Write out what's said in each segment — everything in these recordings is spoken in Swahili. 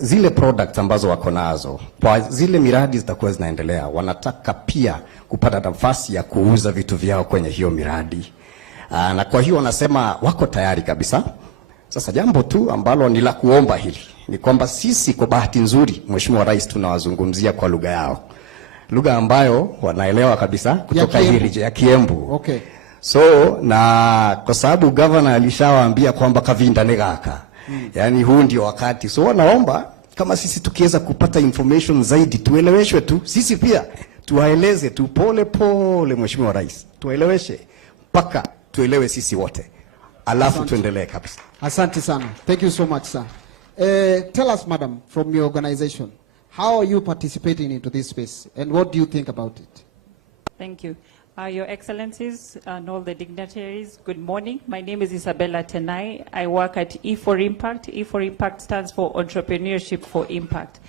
zile products ambazo wako nazo, kwa zile miradi zitakuwa zinaendelea, wanataka pia kupata nafasi ya kuuza vitu vyao kwenye hiyo miradi. Na kwa hiyo wanasema wako tayari kabisa. Sasa jambo tu ambalo ni la kuomba hili ni kwamba sisi kwa bahati nzuri, Mheshimiwa Rais, tunawazungumzia kwa lugha yao, lugha ambayo wanaelewa kabisa kutoka hili ya Kiembu. Okay. So na kwa sababu governor alishawaambia kwamba kavinda negaka, yani huu ndio wakati. So wanaomba kama sisi tukiweza kupata information zaidi, tueleweshwe tu sisi pia, tuwaeleze tu pole pole, Mheshimiwa Rais, tueleweshe mpaka tuelewe sisi wote, alafu tuendelee kabisa. Asante sana. Thank you so much, sir. Tell us, madam, from your organization, how are you participating into this space and what do you think about it? Thank you. Your Excellencies and all the dignitaries, good morning. My name is Isabella Tenai. I work at E4 Impact. E4 Impact stands for Entrepreneurship for Impact.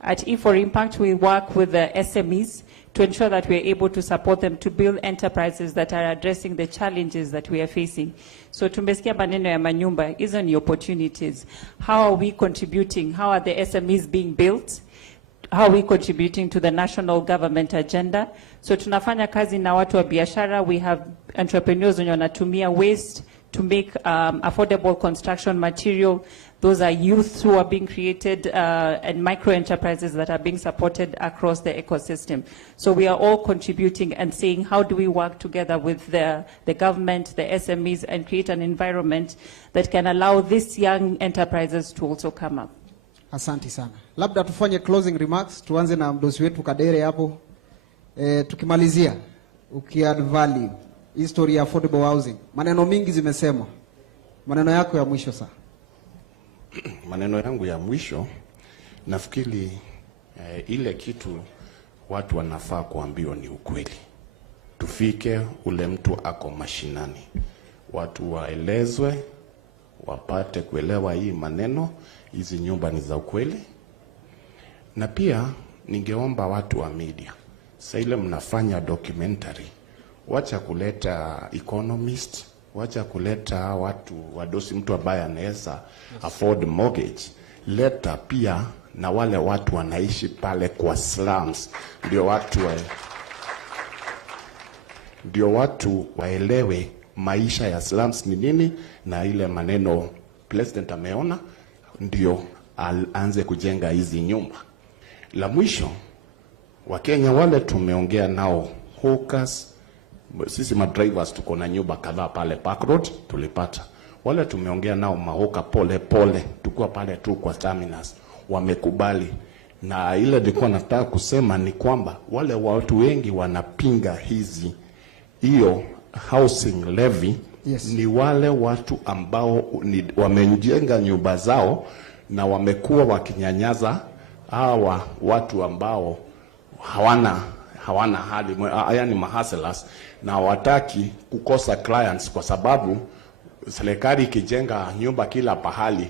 At E4 Impact, we work with the SMEs to ensure that we are able to support them to build enterprises that are addressing the challenges that we are facing. So tumesikia maneno ya manyumba, hizo ni opportunities. How are we contributing? How are the SMEs being built? How are we contributing to the national government agenda? So tunafanya kazi na watu wa biashara. We have entrepreneurs wenye wanatumia waste to make affordable construction material. Those are youth who are being created and micro enterprises that are being supported across the ecosystem. So we are all contributing and saying, how do we work together with the government, the SMEs, and create an environment that can allow these young enterprises to also come up. Asante sana. Labda tufanye closing remarks, tuanze na mdosi wetu Kadere hapo. Tukimalizia, ukiadd value, history ya affordable housing. Maneno mingi zimesemwa. Maneno yako ya mwisho sasa. Maneno yangu ya mwisho, nafikiri ile kitu watu wanafaa kuambiwa ni ukweli. Tufike ule mtu ako mashinani. Watu waelezwe, wapate kuelewa hii maneno, hizi nyumba ni za ukweli. Na pia ningeomba watu wa media, sasa ile mnafanya documentary, wacha kuleta economist, wacha kuleta watu wadosi, mtu ambaye anaweza afford mortgage. Leta pia na wale watu wanaishi pale kwa slums, ndio watu waelewe maisha ya slums ni nini, na ile maneno president ameona ndio aanze kujenga hizi nyumba. La mwisho, Wakenya wale tumeongea nao, hawkers, sisi madrivers tuko na nyumba kadhaa pale Park Road tulipata. Wale tumeongea nao mahoka pole pole, tukua pale tu kwa terminus, wamekubali. Na ile nilikuwa nataka kusema ni kwamba wale watu wengi wanapinga hiyo housing levy. Yes. Ni wale watu ambao wamejenga nyumba zao na wamekuwa wakinyanyaza hawa watu ambao hawana hali, yani mahustlers, na wataki kukosa clients kwa sababu serikali ikijenga nyumba kila pahali,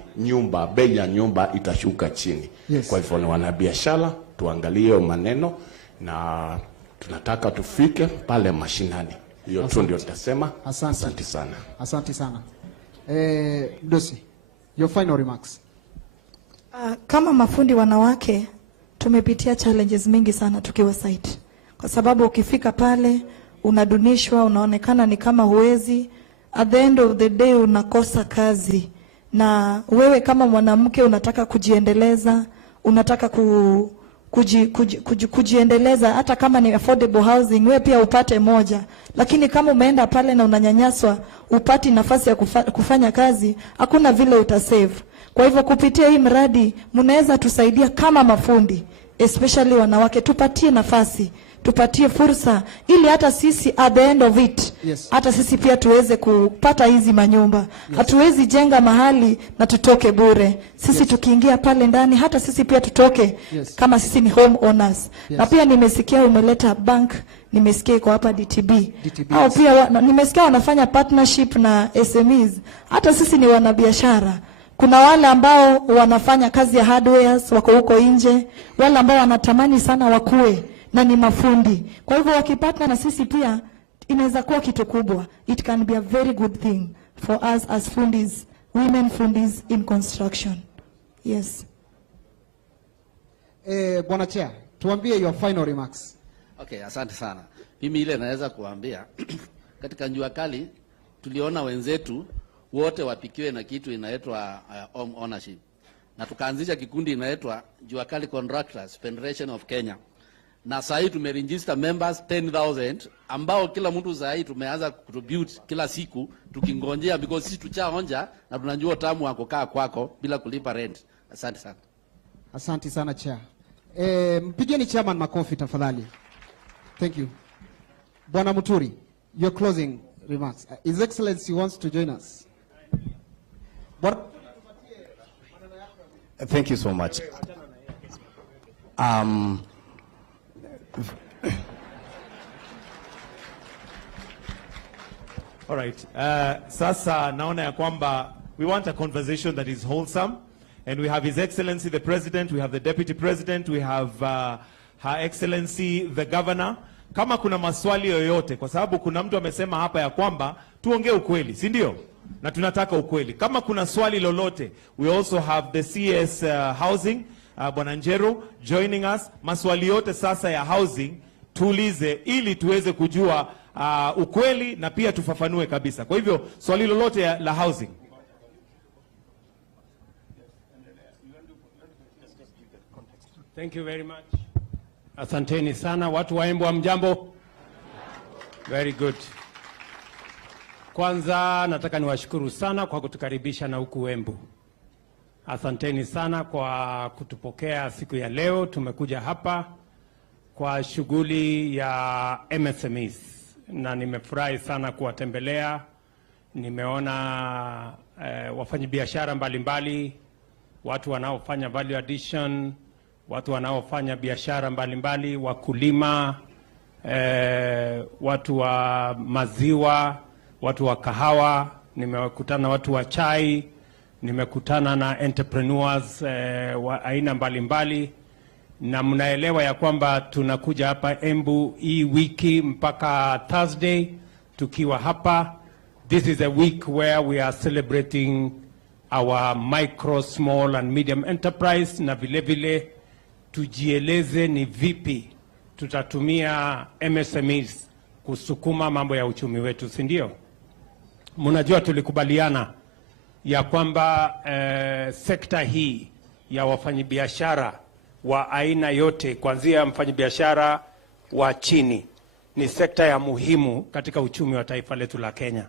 bei ya nyumba itashuka chini. Yes. Kwa hivyo ni wanabiashara, tuangalie maneno na tunataka tufike pale mashinani. Hiyo tu ndio nitasema. Asante sana. Asante sana. Dosi, your final remarks. Kama mafundi wanawake tumepitia challenges mingi sana tukiwa site. Kwa sababu ukifika pale unadunishwa, unaonekana ni kama huwezi, at the end of the day unakosa kazi. Na wewe kama mwanamke unataka kujiendeleza, unataka kujiendeleza, hata kama ni affordable housing, wewe pia upate moja. Lakini kama umeenda pale na unanyanyaswa, upati nafasi ya kufanya kazi, hakuna vile utasave. Kwa hivyo kupitia hii mradi, mnaweza tusaidia kama mafundi, especially wanawake, tupatie nafasi, tupatie fursa, ili hata sisi at the end of it, yes, hata sisi pia tuweze kupata hizi manyumba. Yes. Hatuwezi jenga mahali na tutoke bure. Sisi, yes, tukiingia pale ndani, hata sisi pia tutoke, yes, kama sisi ni home owners. Yes. Na pia nimesikia umeleta bank, nimesikia iko hapa DTB. Au pia nimesikia wanafanya partnership na SMEs. Hata sisi ni wanabiashara. Kuna wale ambao wanafanya kazi ya hardwares, wako huko nje, wale ambao wanatamani sana wakue na ni mafundi. Kwa hivyo wakipata na sisi pia inaweza kuwa kitu kubwa. It can be a very good thing for us as fundis, women fundis in construction. Yes. Bwana Chair, tuambie your final remarks. Okay, asante sana. Mimi ile naweza kuambia katika jua kali tuliona wenzetu wote wapikiwe na kitu inaitwa home ownership. Na tukaanzisha kikundi inaitwa Jua Kali Contractors Federation of Kenya. Na sasa hivi tumeregister members 10,000 ambao kila mtu sasa hivi tumeanza contribute kila siku tukingonjea because sisi tuchaonja na tunajua tamu wa kukaa kwako bila kulipa rent. Asante sana. Asante sana Chair. Mpigeni chairman makofi tafadhali. Thank you. Bwana Muturi, your closing remarks. His Excellency wants to join us. Thank you so much. All right. Sasa naona ya kwamba we want a conversation that is wholesome, and we have His Excellency the President, we have the Deputy President, we have Her Excellency the Governor. Kama kuna maswali yoyote, kwa sababu kuna mtu amesema hapa ya kwamba tuongee ukweli, si ndio? Na tunataka ukweli. Kama kuna swali lolote, we also have the CS Housing, Bwana Njeru joining us. Maswali yote sasa ya housing tuulize ili tuweze kujua ukweli na pia tufafanue kabisa. Kwa hivyo swali lolote la housing. Thank you very much. Asanteni sana watu wa Embu, hamjambo? Very good. Kwanza nataka niwashukuru sana kwa kutukaribisha na huku Embu. Asanteni sana kwa kutupokea siku ya leo. Tumekuja hapa kwa shughuli ya MSMEs na nimefurahi sana kuwatembelea. Nimeona wafanyabiashara mbalimbali, watu wanaofanya value addition, watu wanaofanya biashara mbalimbali, wakulima, watu wa maziwa, watu wa kahawa, nimekutana na watu wa chai, nimekutana na entrepreneurs wa aina mbalimbali, na mnaelewa ya kwamba tunakuja hapa Embu hii wiki mpaka Thursday tukiwa hapa. This is a week where we are celebrating our micro, small and medium enterprise, na vile vile tujieleze ni vipi tutatumia MSMEs kusukuma mambo ya uchumi wetu, si ndio? Mnajua tulikubaliana ya kwamba sekta hii ya wafanyabiashara wa aina yote, kuanzia mfanyabiashara wa chini, ni sekta ya muhimu katika uchumi wa taifa letu la Kenya.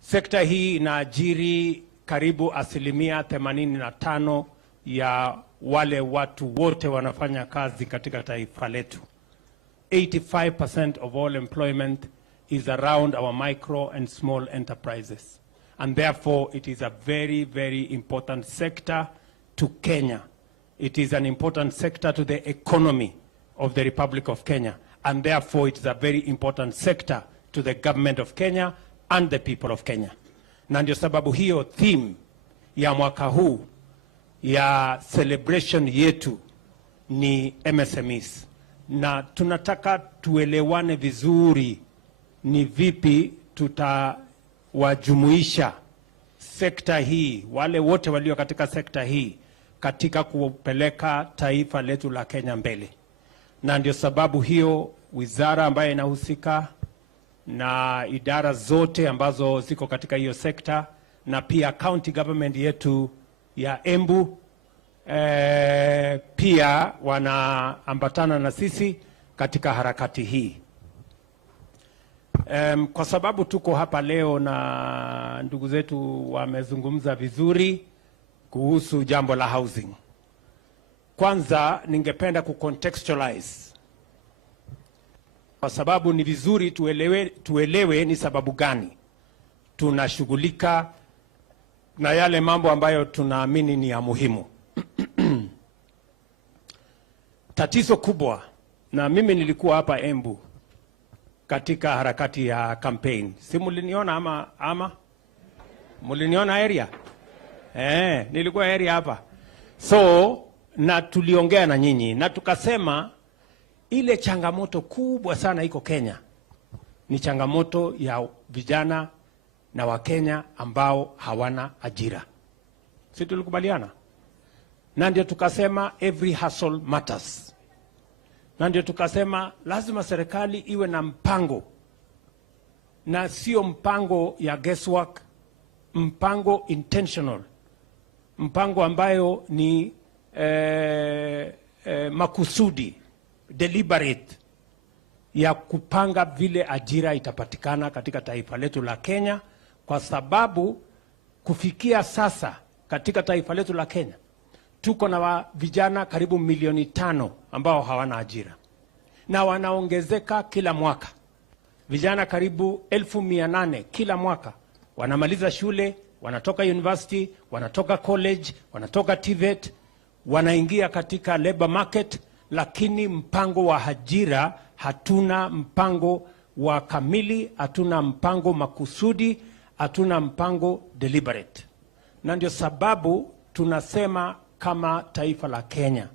Sekta hii inaajiri karibu 85% ya wale watu wote wanafanya kazi katika taifa letu. 85% of all employment is around our micro and small enterprises. And therefore it is a very, very important sector to Kenya. It is an important sector to the economy of the Republic of Kenya. And therefore it is a very important sector to the government of Kenya and the people of Kenya. Na ndio sababu hiyo theme ya mwaka huu ya celebration yetu ni MSMEs. Na tunataka tuelewane vizuri ni vipi tutawajumuisha sekta hii, wale wote walio katika sekta hii, katika kupeleka taifa letu la Kenya mbele. Na ndio sababu hiyo wizara ambayo inahusika na idara zote ambazo ziko katika hiyo sekta, na pia county government yetu ya Embu pia wanaambatana na sisi katika harakati hii. Kwa sababu tuko hapa leo na ndugu zetu wamezungumza vizuri kuhusu jambo la housing. Kwanza ningependa kucontextualize, kwa sababu ni vizuri tuelewe ni sababu gani tunashughulika na yale mambo ambayo tunaamini ni ya muhimu. Tatizo kubwa, na mimi nilikuwa hapa Embu katika harakati ya campaign. Si muliniona ama? Muliniona area? Nilikuwa area hapa. So, na tuliongea na nyinyi na tukasema ile changamoto kubwa sana iko Kenya ni changamoto ya vijana na Wakenya ambao hawana ajira. Si tulikubaliana? na ndio tukasema every hustle matters, na ndio tukasema lazima serikali iwe na mpango, na sio mpango ya guesswork, mpango intentional, mpango ambayo ni makusudi, deliberate, ya kupanga vile ajira itapatikana katika taifa letu la Kenya, kwa sababu kufikia sasa katika taifa letu la Kenya tuko na vijana karibu 5 milioni ambao hawana ajira, na wanaongezeka kila mwaka. Vijana karibu 800,000 kila mwaka wanamaliza shule, wanatoka university, wanatoka college, wanatoka TVET, wanaingia katika labor market, lakini mpango wa ajira hatuna, mpango wa kamili hatuna, mpango makusudi hatuna, mpango deliberate. Na ndio sababu tunasema kama taifa la Kenya,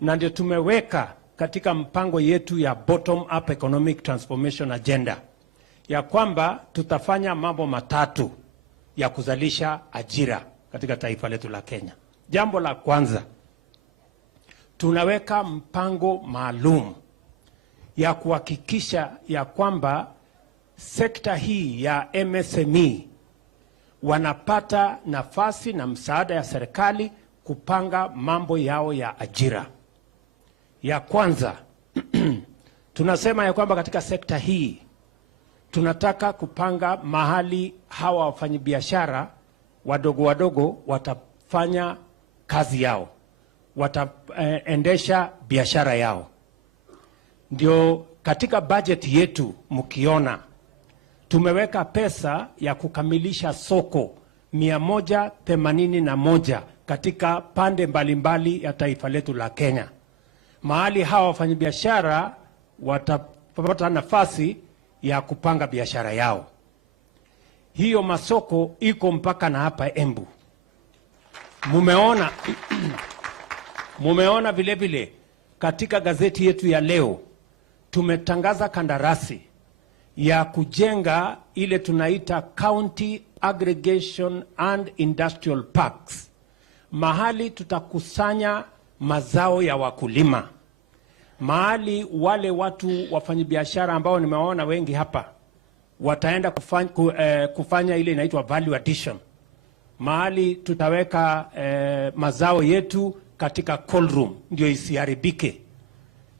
na ndio tumeweka katika mpango yetu ya bottom up economic transformation agenda ya kwamba tutafanya mambo matatu ya kuzalisha ajira katika taifa letu la Kenya. Jambo la kwanza, tunaweka mpango maalum ya kuhakikisha ya kwamba sekta hii ya MSME wanapata nafasi na msaada ya serikali kupanga mambo yao ya ajira. Ya kwanza, tunasema ya kwamba katika sekta hii tunataka kupanga mahali hawa wafanyabiashara wadogo wadogo watafanya kazi yao, wataendesha biashara yao. Ndio katika budget yetu mkiona tumeweka pesa ya kukamilisha soko 181 katika pande mbalimbali ya taifa letu la Kenya, mahali hawa wafanyabiashara watapata nafasi ya kupanga biashara yao. Hiyo masoko iko mpaka na hapa Embu. Mumeona vile vile katika gazeti yetu ya leo tumetangaza kandarasi ya kujenga ile tunaita County Aggregation and Industrial Parks, mahali tutakusanya mazao ya wakulima, mahali wale watu wafanyabiashara ambao nimewaona wengi hapa wataenda kufanya ile inaitwa value addition, mahali tutaweka mazao yetu katika cold room ndio isiharibike.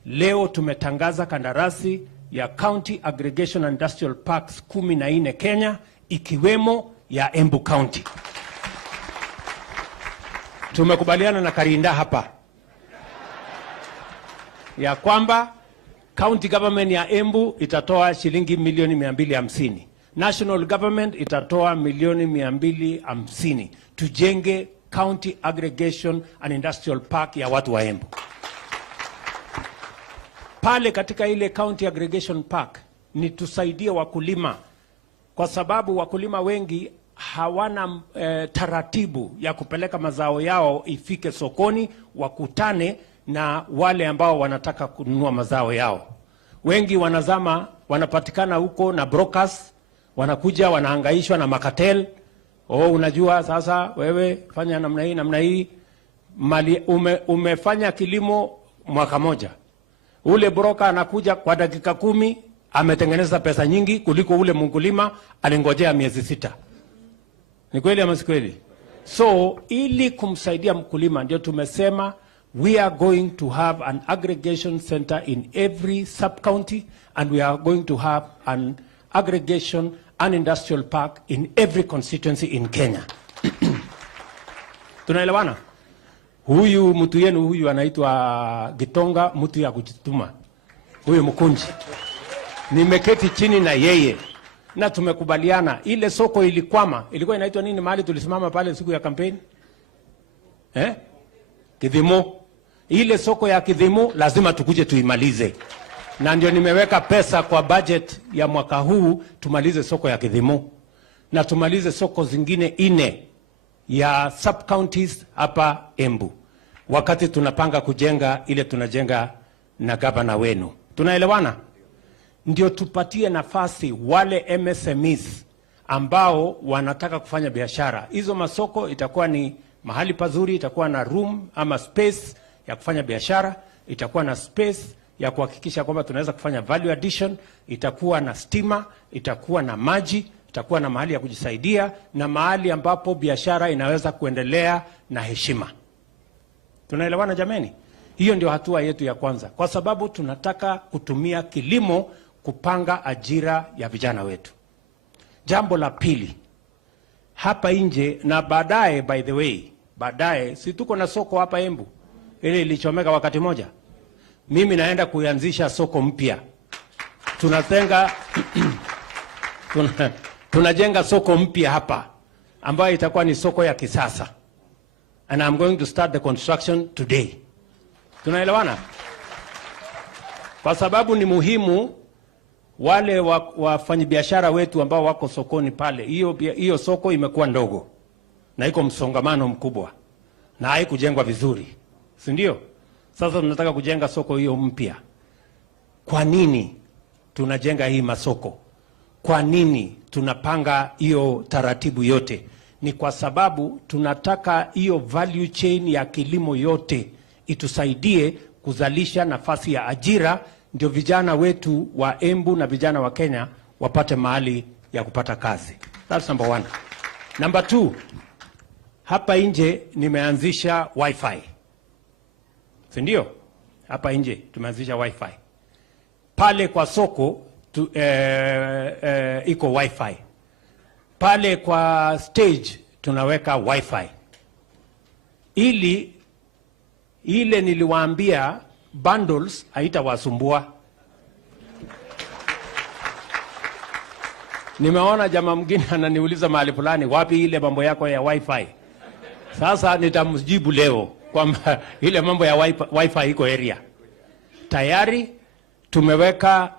Leo tumetangaza kandarasi ya County Aggregation and Industrial Parks 14 Kenya, ikiwemo ya Embu County. Tumekubaliana na Karinda hapa ya kwamba county government ya Embu itatoa shilingi milioni 250. National government itatoa milioni 250. Tujenge County Aggregation and Industrial Park ya watu wa Embu. Pale katika ile County Aggregation Park ni tusaidie wakulima, kwa sababu wakulima wengi hawana taratibu ya kupeleka mazao yao ifike sokoni, wakutane na wale ambao wanataka kununua mazao yao. Wengi wanapatikana huko na brokers, wanakuja wanahangaishwa na makatel. Unajua sasa wewe fanya namna hii, mali umefanya kilimo mwaka moja. Ule broker anakuja kwa dakika 10 ametengeneza pesa nyingi kuliko ule mkulima alingojea miezi 6. Ni kweli ama si kweli? So ili kumsaidia mkulima ndio tumesema we are going to have an aggregation center in every sub-county, and we are going to have an aggregation and industrial park in every constituency in Kenya. Tunaelewana? Huyu mtu yenu huyu anaitwa Gitonga, mtu ya kujituma. Huyu mkunji. Nimeketi chini na yeye na tumekubaliana ile soko ilikwama. Ilikuwa inaitwa nini mahali tulisimama pale siku ya kampeni? Kidhimo. Ile soko ya Kidhimo lazima tukuje tuimalize. Na ndio nimeweka pesa kwa budget ya mwaka huu tumalize soko ya Kidhimo. Na tumalize soko zingine 4 ya sub counties hapa Embu. Wakati tunapanga kujenga ile tunajenga na gavana wenu. Tunaelewana? Ndio tupatie nafasi wale MSMEs ambao wanataka kufanya biashara. Hizo masoko itakuwa ni mahali pazuri, itakuwa na room ama space ya kufanya biashara, itakuwa na space ya kuhakikisha kwamba tunaweza kufanya value addition, itakuwa na stima, itakuwa na maji, itakuwa na mahali ya kujisaidia na mahali ambapo biashara inaweza kuendelea na heshima. Tunaelewana jameni? Hiyo ndio hatua yetu ya kwanza, kwa sababu tunataka kutumia kilimo kupanga ajira ya vijana wetu. Jambo la pili, hapa nje na baadaye, by the way, baadaye si tuko na soko hapa Embu ile ilichomeka wakati moja. Mimi naenda kuanzisha soko mpya. Tunajenga soko mpya hapa ambayo itakuwa ni soko ya kisasa. And I'm going to start the construction today. Tunaelewana? Kwa sababu ni muhimu wale wafanyabiashara wetu ambao wako sokoni pale. Hiyo soko imekuwa ndogo na iko msongamano mkubwa na haikujengwa vizuri. Si ndio? Sasa tunataka kujenga soko hiyo mpya. Kwa nini tunajenga hii masoko? Kwa nini tunapanga hiyo taratibu yote? Ni kwa sababu tunataka hiyo value chain ya kilimo yote itusaidie kuzalisha nafasi ya ajira, ndio vijana wetu wa Embu na vijana wa Kenya wapate mahali ya kupata kazi. That's number one. Number two, hapa nje nimeanzisha wifi. Si ndio? Hapa nje tumeanzisha wifi. Pale kwa soko iko wifi. Pale kwa stage tunaweka wifi. Ile niliwaambia bundles haitawasumbua. Nimeona jamaa mwingine ananiuliza mahali fulani, wapi ile mambo yako ya wifi? Sasa nitamjibu leo kwamba ile mambo ya wifi iko area. Tayari tumeweka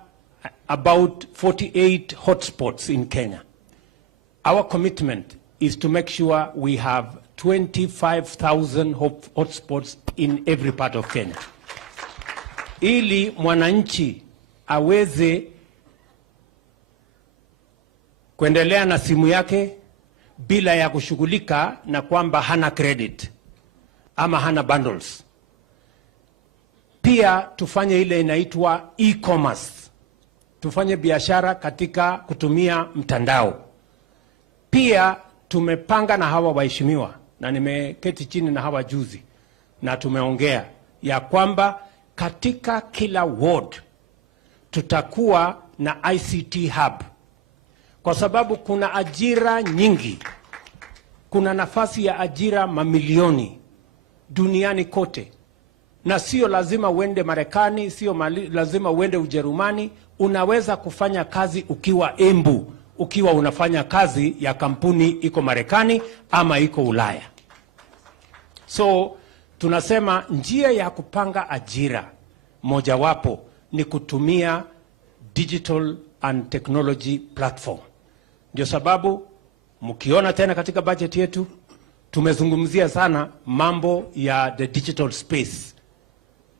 about 48 hotspots in Kenya. Our commitment is to make sure we have 25,000 hotspots in every part of Kenya. Ili mwananchi aweze kuendelea na simu yake bila ya kushughulika na kwamba hana credit ama hana bundles. Pia tufanye ile inaitwa e-commerce. Tufanye biashara katika kutumia mtandao. Pia tumepanga na hawa waheshimiwa, na nimeketi chini na hawa juzi na tumeongea ya kwamba katika kila ward tutakuwa na ICT hub, kwa sababu kuna ajira nyingi, kuna nafasi ya ajira mamilioni duniani kote, na sio lazima uende Marekani, sio lazima uende Ujerumani. Unaweza kufanya kazi ukiwa Embu, ukiwa unafanya kazi ya kampuni iko Marekani ama iko Ulaya. So tunasema njia ya kupanga ajira mojawapo ni kutumia digital and technology platform. Ndio sababu mkiona tena katika budget yetu tumezungumzia sana mambo ya the digital space.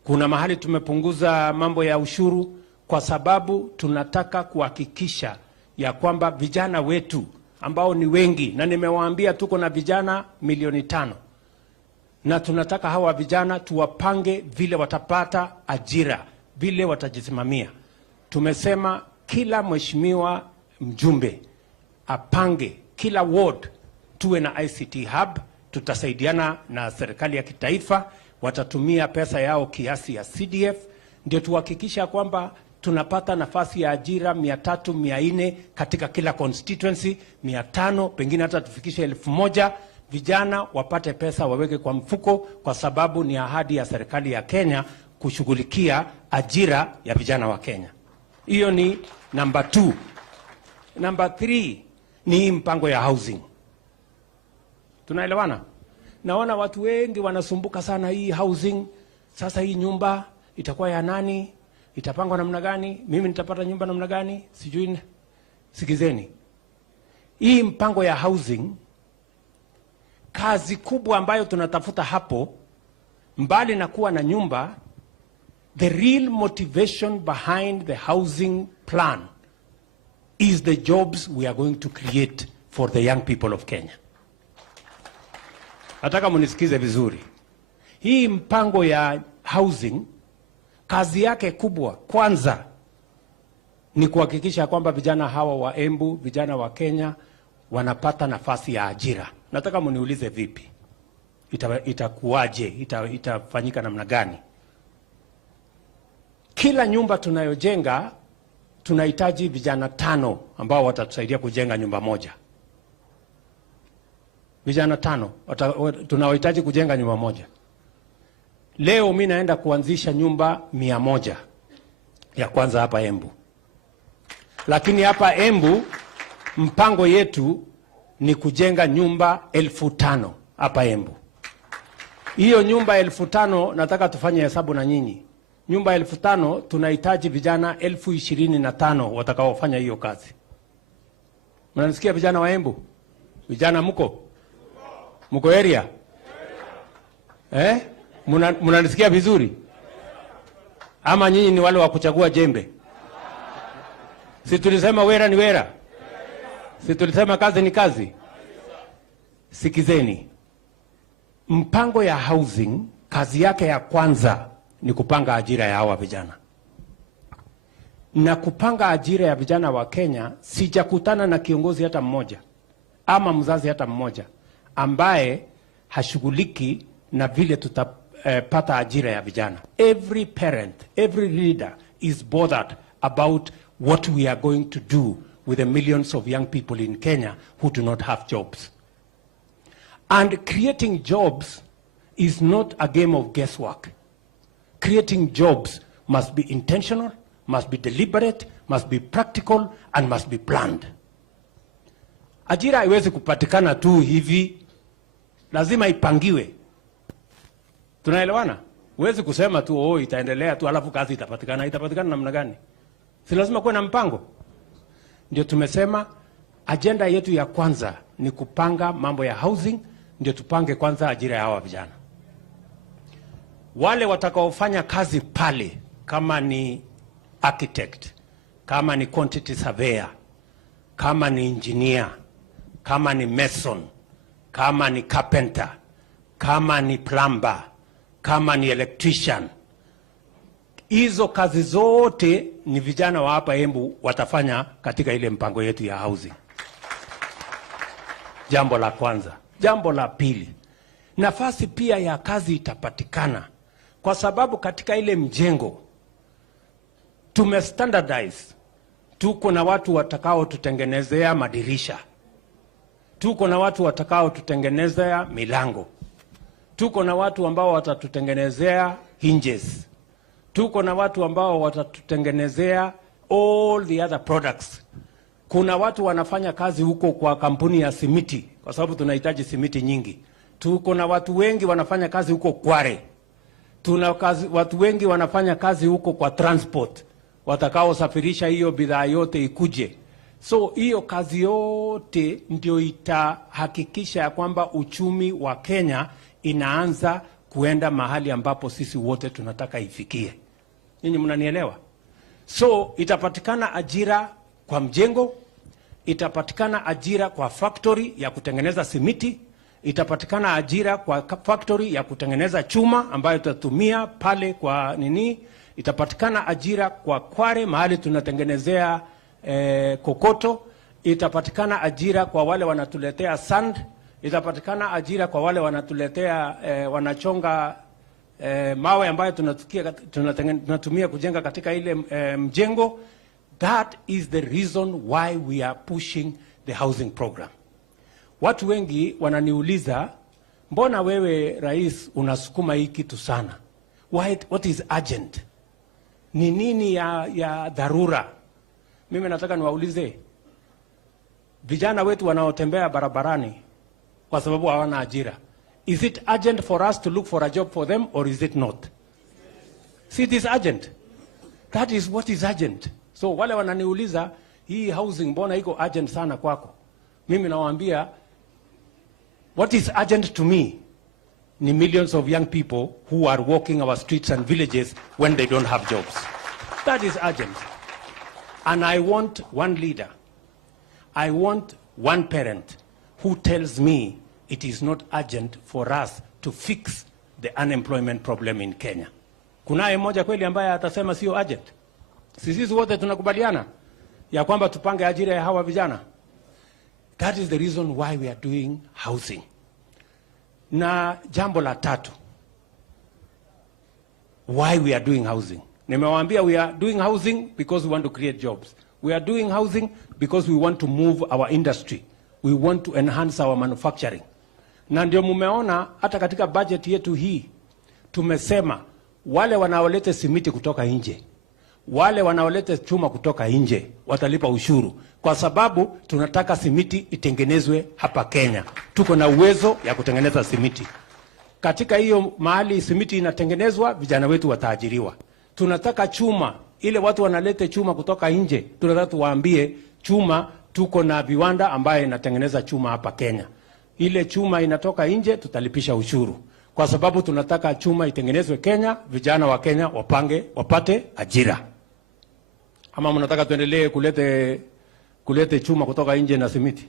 Kuna mahali tumepunguza mambo ya ushuru kwa sababu tunataka kuhakikisha ya kwamba vijana wetu ambao ni wengi, na nimewaambia tuko na vijana 500,000, na tunataka hawa vijana tuwapange vile watapata ajira, vile watajisimamia. Tumesema kila mheshimiwa mjumbe apange kila ward tuwe na ICT hub. Tutasaidiana na serikali ya kitaifa, watatumia pesa yao kiasi ya CDF, ndio tuhakikisha kwamba tunapata nafasi ya ajira 300, 400 katika kila constituency, 500, pengine hata tufikishe 1000. Vijana wapate pesa waweke kwa mfuko, kwa sababu ni ahadi ya serikali ya Kenya kushughulikia ajira ya vijana wa Kenya. Hiyo ni number 2. Number 3 ni mpango ya housing. Tunaelewana? Naona watu wengi wanasumbuka sana hii housing. Sasa hii nyumba itakuwa ya nani? Itapangwa namna gani? Mimi nitapata nyumba namna gani? Sijui. Sikizeni. Hii mpango ya housing, kazi kubwa ambayo tunatafuta hapo, mbali na kuwa na nyumba, the real motivation behind the housing plan is the jobs we are going to create for the young people of Kenya. nataka munisikize vizuri. Hii mpango ya housing, kazi yake kubwa kwanza ni kuhakikisha kwamba vijana hawa wa Embu, vijana wa Kenya wanapata nafasi ya ajira. Nataka muniulize vipi? Itakuwaje? Itafanyika namna gani? Kila nyumba tunayojenga tunahitaji vijana 5 ambao watatusaidia kujenga nyumba moja. Vijana 5 tunawahitaji kujenga nyumba moja. Leo mimi naenda kuanzisha nyumba 100 ya kwanza hapa Embu. Lakini hapa Embu mpango yetu ni kujenga nyumba 5,000 hapa Embu. Hiyo nyumba 5,000 nataka tufanye hesabu na nyinyi. Nyumba 5,000 tunahitaji vijana 25,000 watakaofanya hiyo kazi. Mnanisikia vijana wa Embu? Vijana mko? Mko area? Mnanisikia vizuri? Ama nyinyi ni wale wa kuchagua jembe? Si tulisema wera ni wera? Si tulisema kazi ni kazi? Sikizeni. Mpango ya housing, kazi yake ya kwanza ni kupanga ajira ya hawa vijana. Na kupanga ajira ya vijana wa Kenya, sijakutana na kiongozi hata mmoja ama mzazi hata mmoja ambaye hashughuliki na vile tutapata ajira ya vijana. Every parent, every leader is bothered about what we are going to do with the millions of young people in Kenya who do not have jobs. And creating jobs is not a game of guesswork. Creating jobs must be intentional, must be deliberate, must be practical, and must be planned. Ajira haiwezi kupatikana tu hivi, lazima ipangiwe. Tunaelewana? Huwezi kusema tu itaendelea tu alafu kazi itapatikana. Itapatikana namna gani? Si lazima kuwe na mpango. Ndio tumesema agenda yetu ya kwanza ni kupanga mambo ya housing, ndio tupange kwanza ajira ya hawa vijana. Wale watakaofanya kazi pale, kama ni architect, kama ni quantity surveyor, kama ni engineer, kama ni mason, kama ni carpenter, kama ni plumber, kama ni electrician, hizo kazi zote ni vijana wa hapa Embu watafanya katika ile mpango yetu ya housing. Jambo la kwanza. Jambo la pili, nafasi pia ya kazi itapatikana, kwa sababu katika ile mjengo tumestandardize. Tuko na watu watakao tutengenezea madirisha, tuko na watu watakao tutengenezea milango, tuko na watu ambao watatutengenezea hinges, tuko na watu ambao watatutengenezea all the other products. Kuna watu wanafanya kazi huko kwa kampuni ya simiti, kwa sababu tunahitaji simiti nyingi. Tuko na watu wengi wanafanya kazi huko Kware. Watu wengi wanafanya kazi huko kwa transport, watakao safirisha hiyo bidhaa yote ikuje. So hiyo kazi yote ndio itahakikisha ya kwamba uchumi wa Kenya inaanza kuenda mahali ambapo sisi wote tunataka ifikie. Ninyi mnanielewa? So itapatikana ajira kwa mjengo, itapatikana ajira kwa factory ya kutengeneza simiti, itapatikana ajira kwa factory ya kutengeneza chuma ambayo tutatumia pale kwa nini, itapatikana ajira kwa Kware mahali tunatengenezea kokoto, itapatikana ajira kwa wale wanatuletea sand, itapatikana ajira kwa wale wanatuletea wanachonga mawe ambayo tunatumia kujenga katika ile mjengo. That is the reason why we are pushing the housing program. Watu wengi wananiuliza, mbona wewe rais unasukuma hii kitu sana? What is urgent? Ni nini ya dharura? Mimi nataka niwaulize vijana wetu wanaotembea barabarani kwa sababu hawana ajira. Is it urgent for us to look for a job for them or is it not? See, it is urgent. That is what is urgent. So wale wananiuliza hii housing mbona iko urgent sana kwako? Mimi nawaambia what is urgent to me ni millions of young people who are walking our streets and villages when they don't have jobs. That is urgent. And I want one leader. I want one parent who tells me it is not urgent for us to fix the unemployment problem in Kenya. Kunaye mmoja kweli ambaye atasema sio urgent? Sisi wote tunakubaliana ya kwamba tupange ajira ya hawa vijana. That is the reason why we are doing housing. Na jambo la tatu, why we are doing housing. Nimewaambia we are doing housing because we want to create jobs. We are doing housing because we want to move our industry. We want to enhance our manufacturing. Na ndio mumeona hata katika budget yetu hii tumesema wale wanaoleta simiti kutoka nje, wale wanaoleta chuma kutoka nje watalipa ushuru, kwa sababu tunataka simiti itengenezwe hapa Kenya. Tuko na uwezo ya kutengeneza simiti. Katika hiyo mahali simiti inatengenezwa, vijana wetu wataajiriwa. Tunataka chuma, ile watu wanaleta chuma kutoka nje, tunataka tuwaambie chuma, tuko na viwanda ambaye inatengeneza chuma hapa Kenya. Ile chuma inatoka nje, tutalipisha ushuru, kwa sababu tunataka chuma itengenezwe Kenya, vijana wa Kenya wapate ajira. Ama mnataka tuendelee kulete chuma kutoka nje na simiti?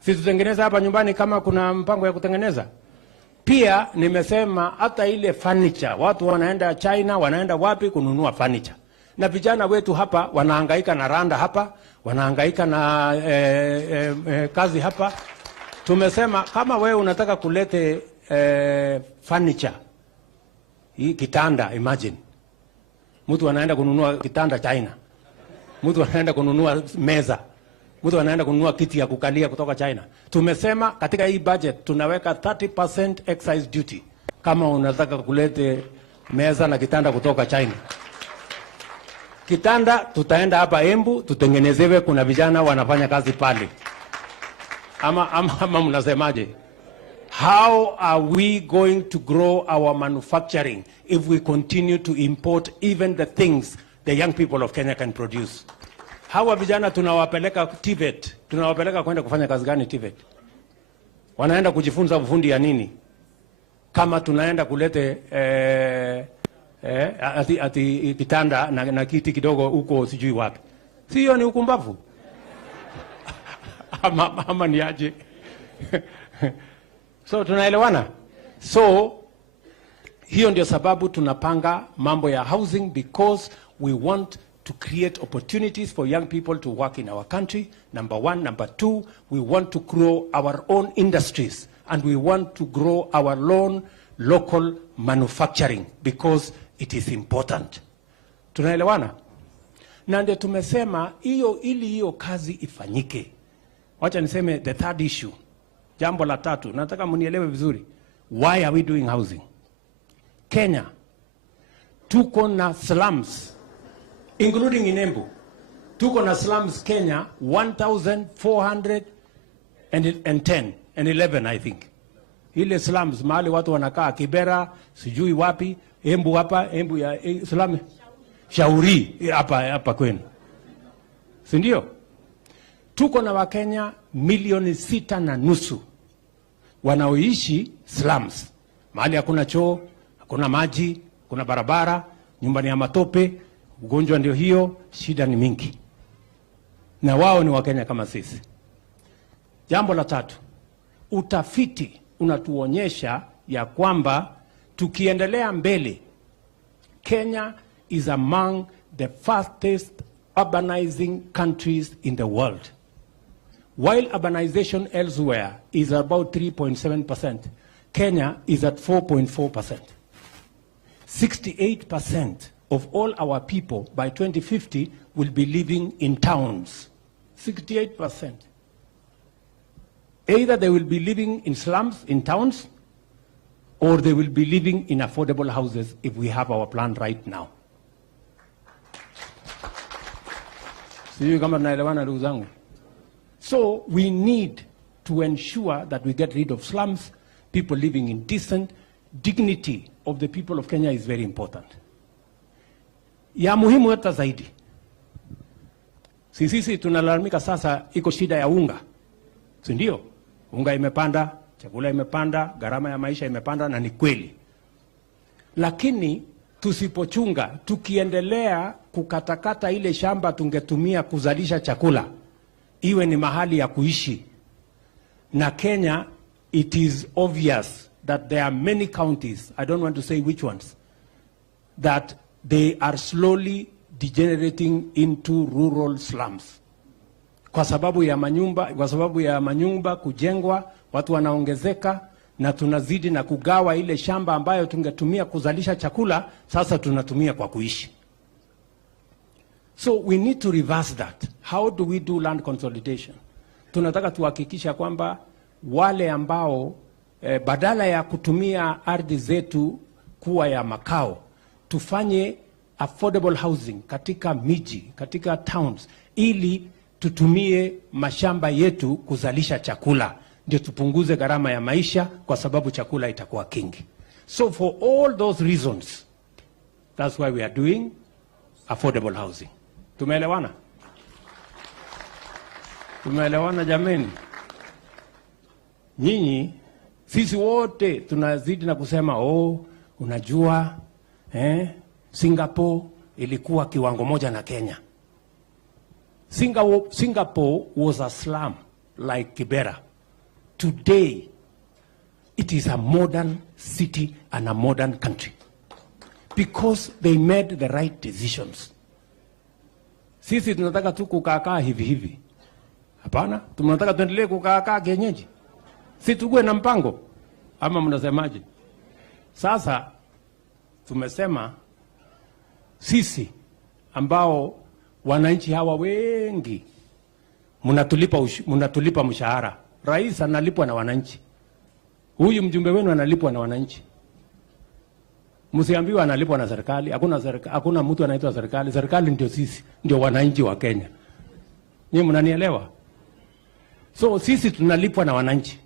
Sisi tutengeneza hapa nyumbani kama kuna mpango ya kutengeneza. Pia nimesema hata ile furniture, watu wanaenda China, wanaenda wapi kununua furniture. Na vijana wetu hapa wanahangaika na randa hapa, wanahangaika na kazi hapa. Tumesema kama wewe unataka kulete furniture, hii kitanda, imagine mtu anaenda kununua kitanda China, mtu anaenda kununua meza, mtu anaenda kununua kiti ya kukalia kutoka China. Tumesema katika hii budget tunaweka 30% excise duty kama unataka kulete meza na kitanda kutoka China. Kitanda tutaenda hapa Embu tutengenezewe, kuna vijana wanafanya kazi pale. Ama mnasemaje? How are we going to grow our manufacturing if we continue to import even the things the young people of Kenya can produce? Hawa vijana tunawapeleka TVET, tunawapeleka kwenda kufanya kazi gani TVET? Wanaenda kujifunza ufundi ya nini? Kama tunaenda kulete ati kitanda na kiti kidogo huko sijui wapi. Sio ni ukumbavu? ama ni aje? So tunaelewana? So hiyo ndio sababu tunapanga mambo ya housing, because we want to create opportunities for young people to work in our country. Number one. Number two, we want to grow our own industries, and we want to grow our own local manufacturing because it is important. Tunaelewana? Na ndio tumesema ili hiyo kazi ifanyike. Wacha niseme the third issue. Jambo la tatu, nataka mnielewe vizuri. Why are we doing housing? Kenya, tuko na slums, including in Embu. Tuko na slums Kenya 1,411 I think. Ile slums mahali watu wanakaa Kibera, sijui wapi, Embu hapa, Embu ya slum Shauri hapa kwenu. Si ndio? Tuko na Wakenya 6.5 wanaoishi slums. Mahali hakuna choo, hakuna maji, kuna barabara, nyumba ni ya matope, ugonjwa ndio hiyo, shida ni mingi. Na wao ni Wakenya kama sisi. Jambo la tatu, utafiti unatuonyesha ya kwamba tukiendelea mbele, Kenya is among the fastest urbanizing countries in the world. While urbanization elsewhere is about 3.7%, Kenya is at 4.4%. 68% of all our people by 2050 will be living in towns. 68%. Either they will be living in slums, in towns, or they will be living in affordable houses if we have our plan right now. So we need to ensure that we get rid of slums, people living in decent. Dignity of the people of Kenya is very important. Ya muhimu hata zaidi. Sisi tunalalamika sasa iko shida ya unga. Si ndio? Unga imepanda, chakula imepanda, gharama ya maisha imepanda, na ni kweli. Lakini tusipochunga, tukiendelea kukatakata ile shamba tungetumia kuzalisha chakula, iwe ni mahali ya kuishi, na Kenya it is obvious that there are many counties, I don't want to say which ones, that they are slowly degenerating into rural slums. Kwa sababu ya manyumba kujengwa, watu wanaongezeka, na tunazidi na kugawa ile shamba ambayo tungetumia kuzalisha chakula, sasa tunatumia kwa kuishi. So we need to reverse that. How do we do land consolidation? Tunataka tuhakikisha kwamba wale ambao badala ya kutumia ardhi zetu kuwa ya makao, tufanye affordable housing katika miji, katika towns, ili tutumie mashamba yetu kuzalisha chakula, ndio tupunguze gharama ya maisha, kwa sababu chakula itakuwa kingi. So for all those reasons, that's why we are doing affordable housing. Tumeelewana? Tumeelewana jameni? Nyinyi, sisi wote tunazidi na kusema, unajua, Singapore ilikuwa kiwango moja na Kenya. Singapore was a slum like Kibera. Today, it is a modern city and a modern country because they made the right decisions. Sisi tunataka tu kukaa hivi hivi. Hapana, tunataka tuendelee kukaa kienyeji. Si tuwe na mpango, ama mnasemaje? Sasa tumesema sisi ambao wananchi hawa wengi mnatulipa mshahara. Rais analipwa na wananchi. Huyu mjumbe wenu analipwa na wananchi. Msiambiwa analipwa na serikali. Hakuna mtu anaitwa serikali. Serikali ndio sisi, ndio wananchi wa Kenya. Nyinyi mnanielewa? So sisi tunalipwa na wananchi.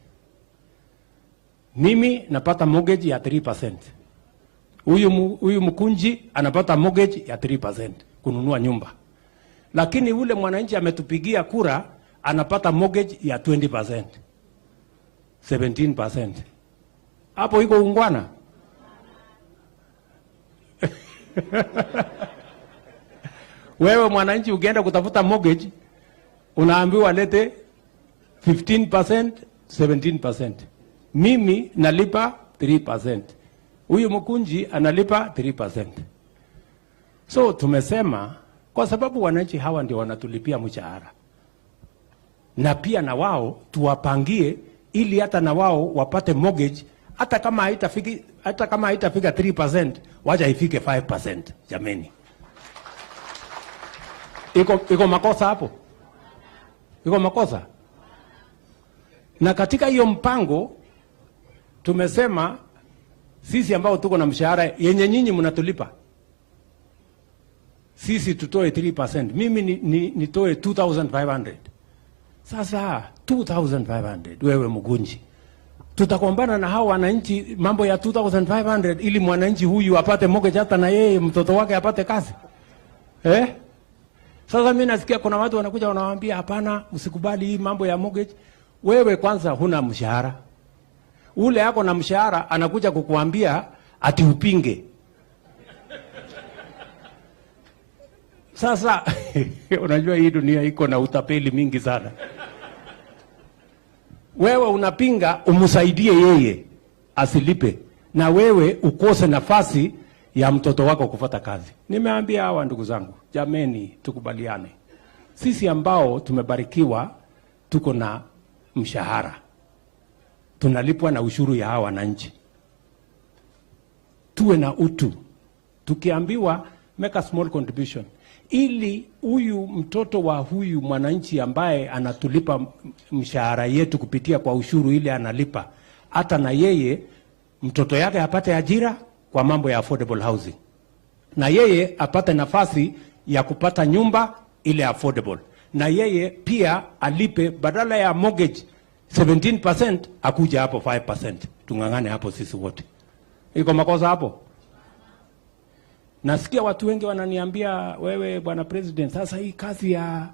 Mimi napata mortgage ya 3%. Huyu mkunji anapata mortgage ya 3% kununua nyumba. Lakini ule mwananchi ametupigia kura anapata mortgage ya 20%. 17%. Hapo iko ungwana. Wewe mwananchi ukienda kutafuta mortgage unaambiwa lete 15%, 17%. Mimi nalipa 3%. Huyu mkunji analipa 3%. So tumesema kwa sababu wananchi hawa ndio wanatulipia mshahara, na pia na wao tuwapangie ili hata na wao wapate mortgage, hata kama haitafika 3%, wacha ifike 5%. Jameni, iko makosa hapo? Iko makosa? Na katika hiyo mpango tumesema sisi ambao tuko na mshahara yenye nyinyi mnatulipa, sisi tutoe 3%. Mimi nitoe 2,500. Sasa 2,500 wewe mgunji, tutakombana na hao wananchi mambo ya 2,500 ili mwananchi huyu apate mortgage, hata na yeye mtoto wake apate kazi. Sasa mimi nasikia kuna watu wanakuja wanawaambia hapana, usikubali hii mambo ya mortgage. Wewe kwanza huna mshahara. Ule yako na mshahara anakuja kukuambia ati upinge. Sasa unajua hii dunia iko na utapeli mingi sana. Wewe unapinga umsaidie yeye asilipe, na wewe ukose nafasi ya mtoto wako kufuata kazi. Nimeambia hawa ndugu zangu, jameni, tukubaliane. Sisi ambao tumebarikiwa tuko na mshahara, tunalipwa na ushuru ya hawa wananchi, tuwe na utu. Tukiambiwa make a small contribution, ili huyu mtoto wa huyu mwananchi ambaye anatulipa mshahara yetu kupitia kwa ushuru ile analipa, hata na yeye mtoto yake apate ajira kwa mambo ya affordable housing, na yeye apate nafasi ya kupata nyumba ile affordable, na yeye pia alipe badala ya mortgage 17% akuja hapo 5%. Tungangane hapo sisi wote. Iko makosa hapo? Nasikia watu wengi wananiambia, wewe bwana president, sasa hii kazi ya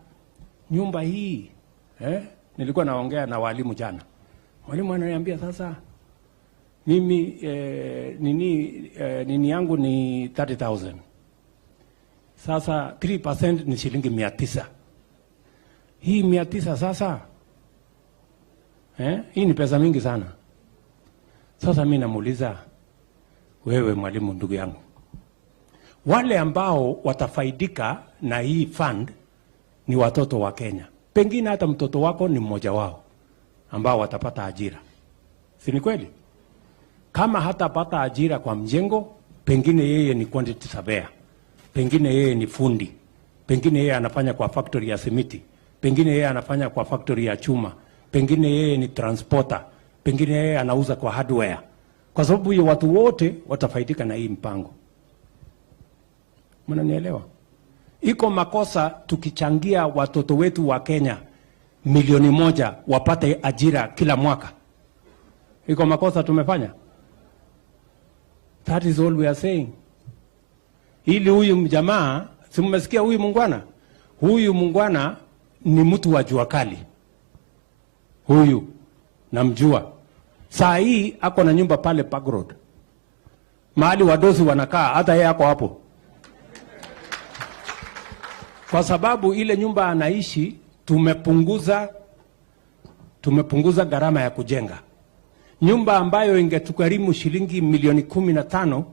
nyumba hii, nilikuwa naongea na walimu jana. Walimu wananiambia sasa mimi nini yangu ni 30,000. Sasa 3% ni shilingi 900. Hii 900 sasa hii ni pesa mingi sana. Sasa mimi namuuliza wewe mwalimu, ndugu yangu, wale ambao watafaidika na hii fund ni watoto wa Kenya. Pengine hata mtoto wako ni mmoja wao ambao watapata ajira. Si ni kweli? Kama hatapata ajira kwa mjengo, pengine yeye ni quantity surveyor, pengine yeye ni fundi, pengine yeye anafanya kwa factory ya simiti, pengine yeye anafanya kwa factory ya chuma, pengine yeye ni transporter, pengine yeye anauza kwa hardware. Kwa sababu hiyo watu wote watafaidika na hii mpango. Mnanielewa? Iko makosa tukichangia watoto wetu wa Kenya 1,000,000 wapate ajira kila mwaka. Iko makosa tumefanya? That is all we are saying. Ili huyu jamaa, si mmesikia huyu mungwana? Huyu mungwana ni mtu wa jua kali. Huyu namjua. Saa hii ako na nyumba pale Park Road. Mahali wadosi wanakaa, hata yeye ako hapo. Kwa sababu ile nyumba anaishi tumepunguza gharama ya kujenga. Nyumba ambayo ingetugharimu shilingi milioni 15,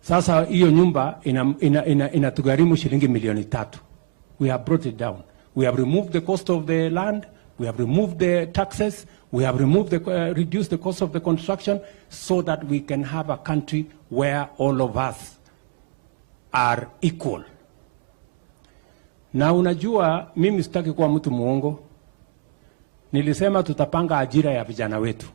sasa hiyo nyumba inatugharimu shilingi milioni 3. We have brought it down. We have removed the cost of the land, we have removed the taxes, we have reduced the cost of the construction so that we can have a country where all of us are equal. Na unajua mimi sitaki kuwa mtu muongo. Nilisema tutapanga ajira ya vijana wetu.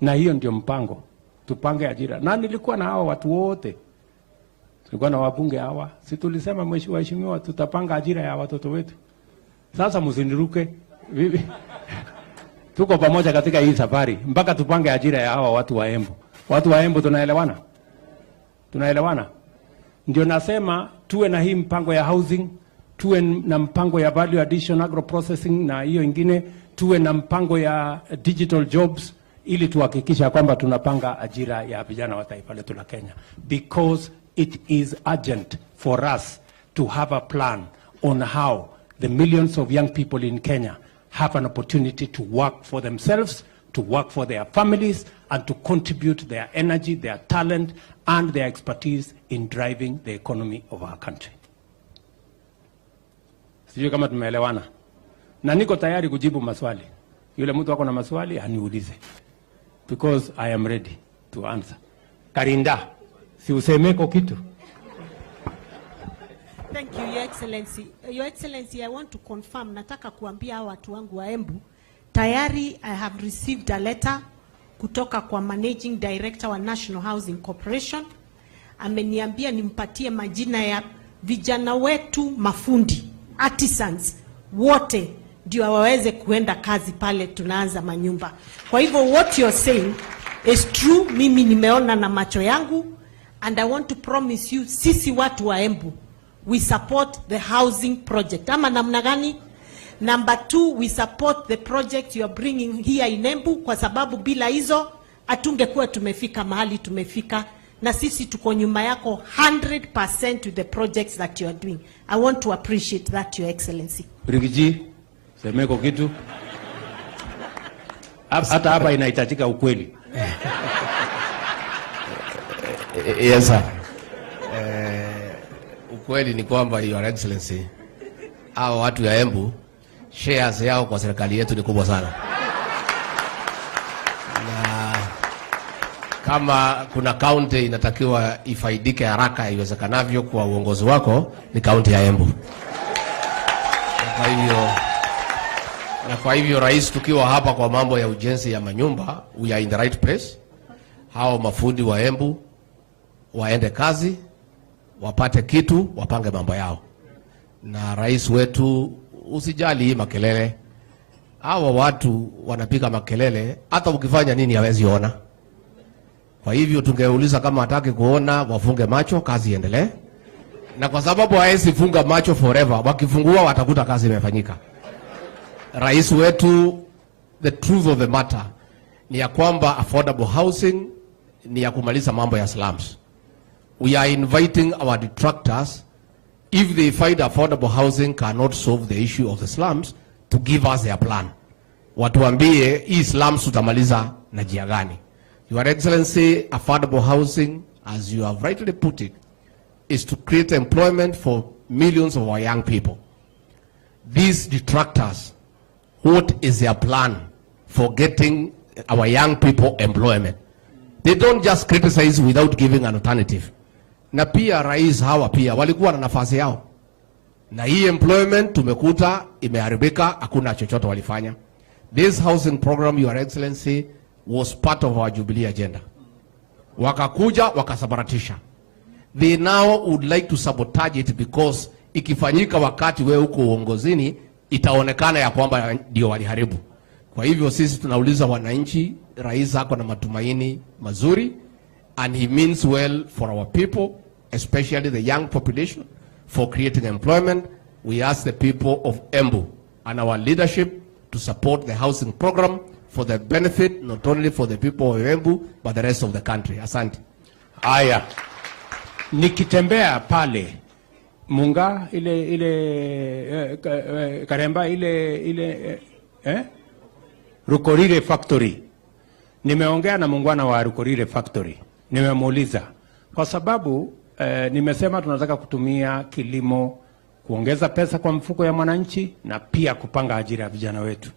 Na hiyo ndio mpango. Tupange ajira. Na nilikuwa na hawa watu wote. Tulikuwa na wabunge hawa. Si tulisema mheshimiwa tutapanga ajira ya watoto wetu. Sasa msiniruke. Tuko pamoja katika hii safari mpaka tupange ajira ya hawa watu wa Embu. Watu wa Embu tunaelewana? Tunaelewana? Ndio nasema tuwe na hii mpango ya housing, tuwe na mpango ya value addition agro processing, na hiyo ingine tuwe na mpango ya digital jobs, ili tuhakikisha kwamba tunapanga ajira ya vijana wa taifa letu la Kenya, because it is urgent for us to have a plan on how the millions of young people in Kenya have an opportunity to work for themselves, to work for their families, and to contribute their energy, their talent, and their expertise in driving the economy of our country. Sijui kama tumeelewana. Na niko tayari kujibu maswali. Yule mtu wako na maswali aniulize. Because I am ready to answer. Karinda, si usemeko kitu. Thank you, Your Excellency. Your Excellency, I want to confirm, nataka kuambia watu wangu wa Embu, tayari I have received a letter kutoka kwa Managing Director wa National Housing Corporation. Ameniambia nimpatie majina ya vijana wetu mafundi, artisans, wote ndio waweze kuenda kazi pale tunaanza manyumba. Kwa hivyo what you're saying is true, mimi nimeona na macho yangu, and I want to promise you, sisi watu wa Embu, we support the housing project. Ama namna gani? Number 2, we support the project you are bringing here in Embu, kwa sababu bila hizo hatungekuwa tumefika mahali tumefika, na sisi tuko nyuma yako 100% with the projects that you are doing. I want to appreciate that, Your Excellency. Rigiji, semeko kitu. Hata hapa inahitajika ukweli. Yes, sir. Ukweli ni kwamba Your Excellency, hao watu ya Embu, shares yao kwa serikali yetu ni kubwa sana. Na kama kuna county inatakiwa ifaidike haraka iwezekanavyo kwa uongozi wako, ni county ya Embu. Na kwa hivyo rais, tukiwa hapa kwa mambo ya ujenzi ya manyumba, we are in the right place. Hao mafundi wa Embu waende kazi, wapate kitu, wapange mambo yao. Na rais wetu, usijali hii makelele. Hawa watu wanapiga makelele, hata ukifanya nini hawezi ona. Kwa hivyo tungeuliza kama hataki kuona, wafunge macho, kazi iendelee. Na kwa sababu hawezi funga macho forever, wakifungua watakuta kazi imefanyika. Rais wetu, the truth of the matter ni ya kwamba affordable housing ni ya kumaliza mambo ya slums. We are inviting our detractors, if they find affordable housing cannot solve the issue of the slums, to give us their plan. Watuambie hii slums tutamaliza na njia gani. Your Excellency, affordable housing, as you have rightly put it, is to create employment for millions of our young people. These detractors, what is their plan for getting our young people employment? They don't just criticize without giving an alternative. Na pia rais hawa pia walikuwa na nafasi yao. Na hii employment tumekuta imeharibika, hakuna chochote walifanya. This housing program, Your Excellency, was part of our Jubilee agenda. Wakakuja wakasabaratisha. They now would like to sabotage it because ikifanyika wakati wewe uko uongozini itaonekana ya kwamba ndio waliharibu. Kwa hivyo sisi tunauliza wananchi, rais ako na matumaini mazuri, and he means well for our people, especially the young population, for creating employment. We ask the people of Embu and our leadership to support the housing program for the benefit not only for the people of Embu but the rest of the country. Asante. Aya, nikitembea pale Munga ile Karemba ile Rukorire factory, nimeongea na muungwana wa Rukorire factory, nimemuuliza kwa sababu nimesema tunataka kutumia kilimo kuongeza pesa kwa mfuko ya mwananchi na pia kupanga ajira ya vijana wetu.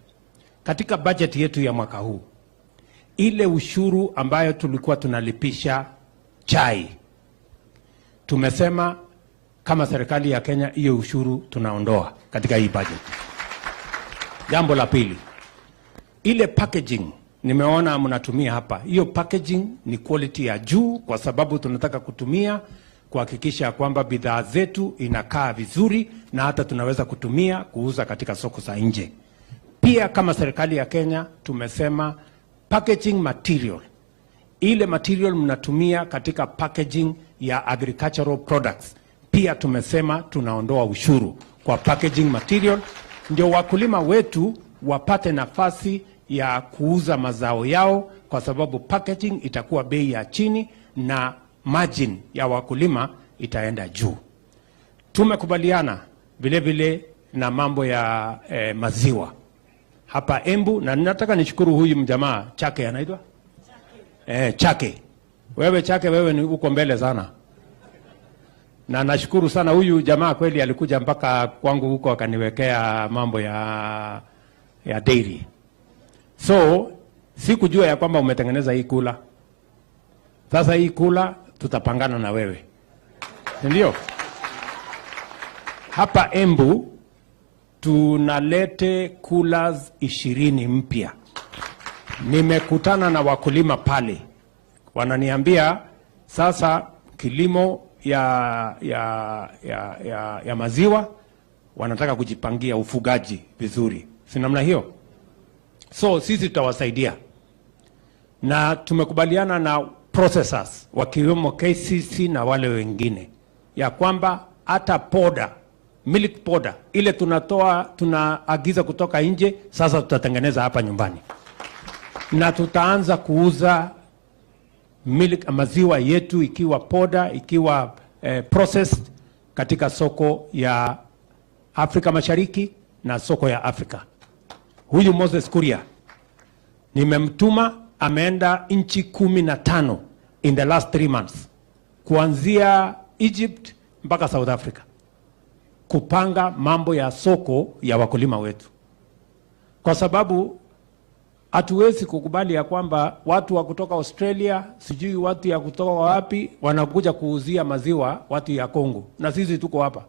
Katika budget yetu ya mwaka huu, ile ushuru ambayo tulikuwa tunalipisha chai, tumesema kama serikali ya Kenya hiyo ushuru tunaondoa katika hii budget. Jambo la pili, ile packaging nimeona mnatumia hapa, hiyo packaging ni quality ya juu, kwa sababu tunataka kutumia kuhakikisha kwamba bidhaa zetu inakaa vizuri na hata tunaweza kutumia kuuza katika soko za nje. Pia kama serikali ya Kenya tumesema packaging material, ile material mnatumia katika packaging ya agricultural products, pia tumesema tunaondoa ushuru kwa packaging material, ndio wakulima wetu wapate nafasi ya kuuza mazao yao, kwa sababu packaging itakuwa bei ya chini na margin ya wakulima itaenda juu. Tumekubaliana vile vile na mambo ya maziwa hapa Embu, na ninataka nishukuru huyu mjamaa Chake, anaitwa Chake. Chake, wewe ni uko mbele sana, na nashukuru sana huyu jamaa, kweli alikuja mpaka kwangu huko akaniwekea mambo ya dairy. So sikujua ya kwamba umetengeneza hii kula. Sasa hii kula tutapangana na wewe, ndio hapa Embu tunalete coolers 20 mpya. Nimekutana na wakulima pale, wananiambia sasa kilimo ya maziwa wanataka kujipangia ufugaji vizuri, si namna hiyo? So sisi tutawasaidia, na tumekubaliana na processors wakiwemo KCC na wale wengine ya kwamba hata powder, milk powder ile tunaagiza kutoka nje, sasa tutatengeneza hapa nyumbani, na tutaanza kuuza maziwa yetu ikiwa powder, ikiwa processed katika soko ya Afrika Mashariki na soko ya Afrika. Huyu Moses Kuria nimemtuma, ameenda nchi 15 in the last 3 months, kuanzia Egypt mpaka South Africa, kupanga mambo ya soko ya wakulima wetu, kwa sababu hatuwezi kukubali ya kwamba watu wa kutoka Australia, sijui watu ya kutoka wapi, wanakuja kuuzia maziwa watu ya Kongo, na sisi tuko hapa.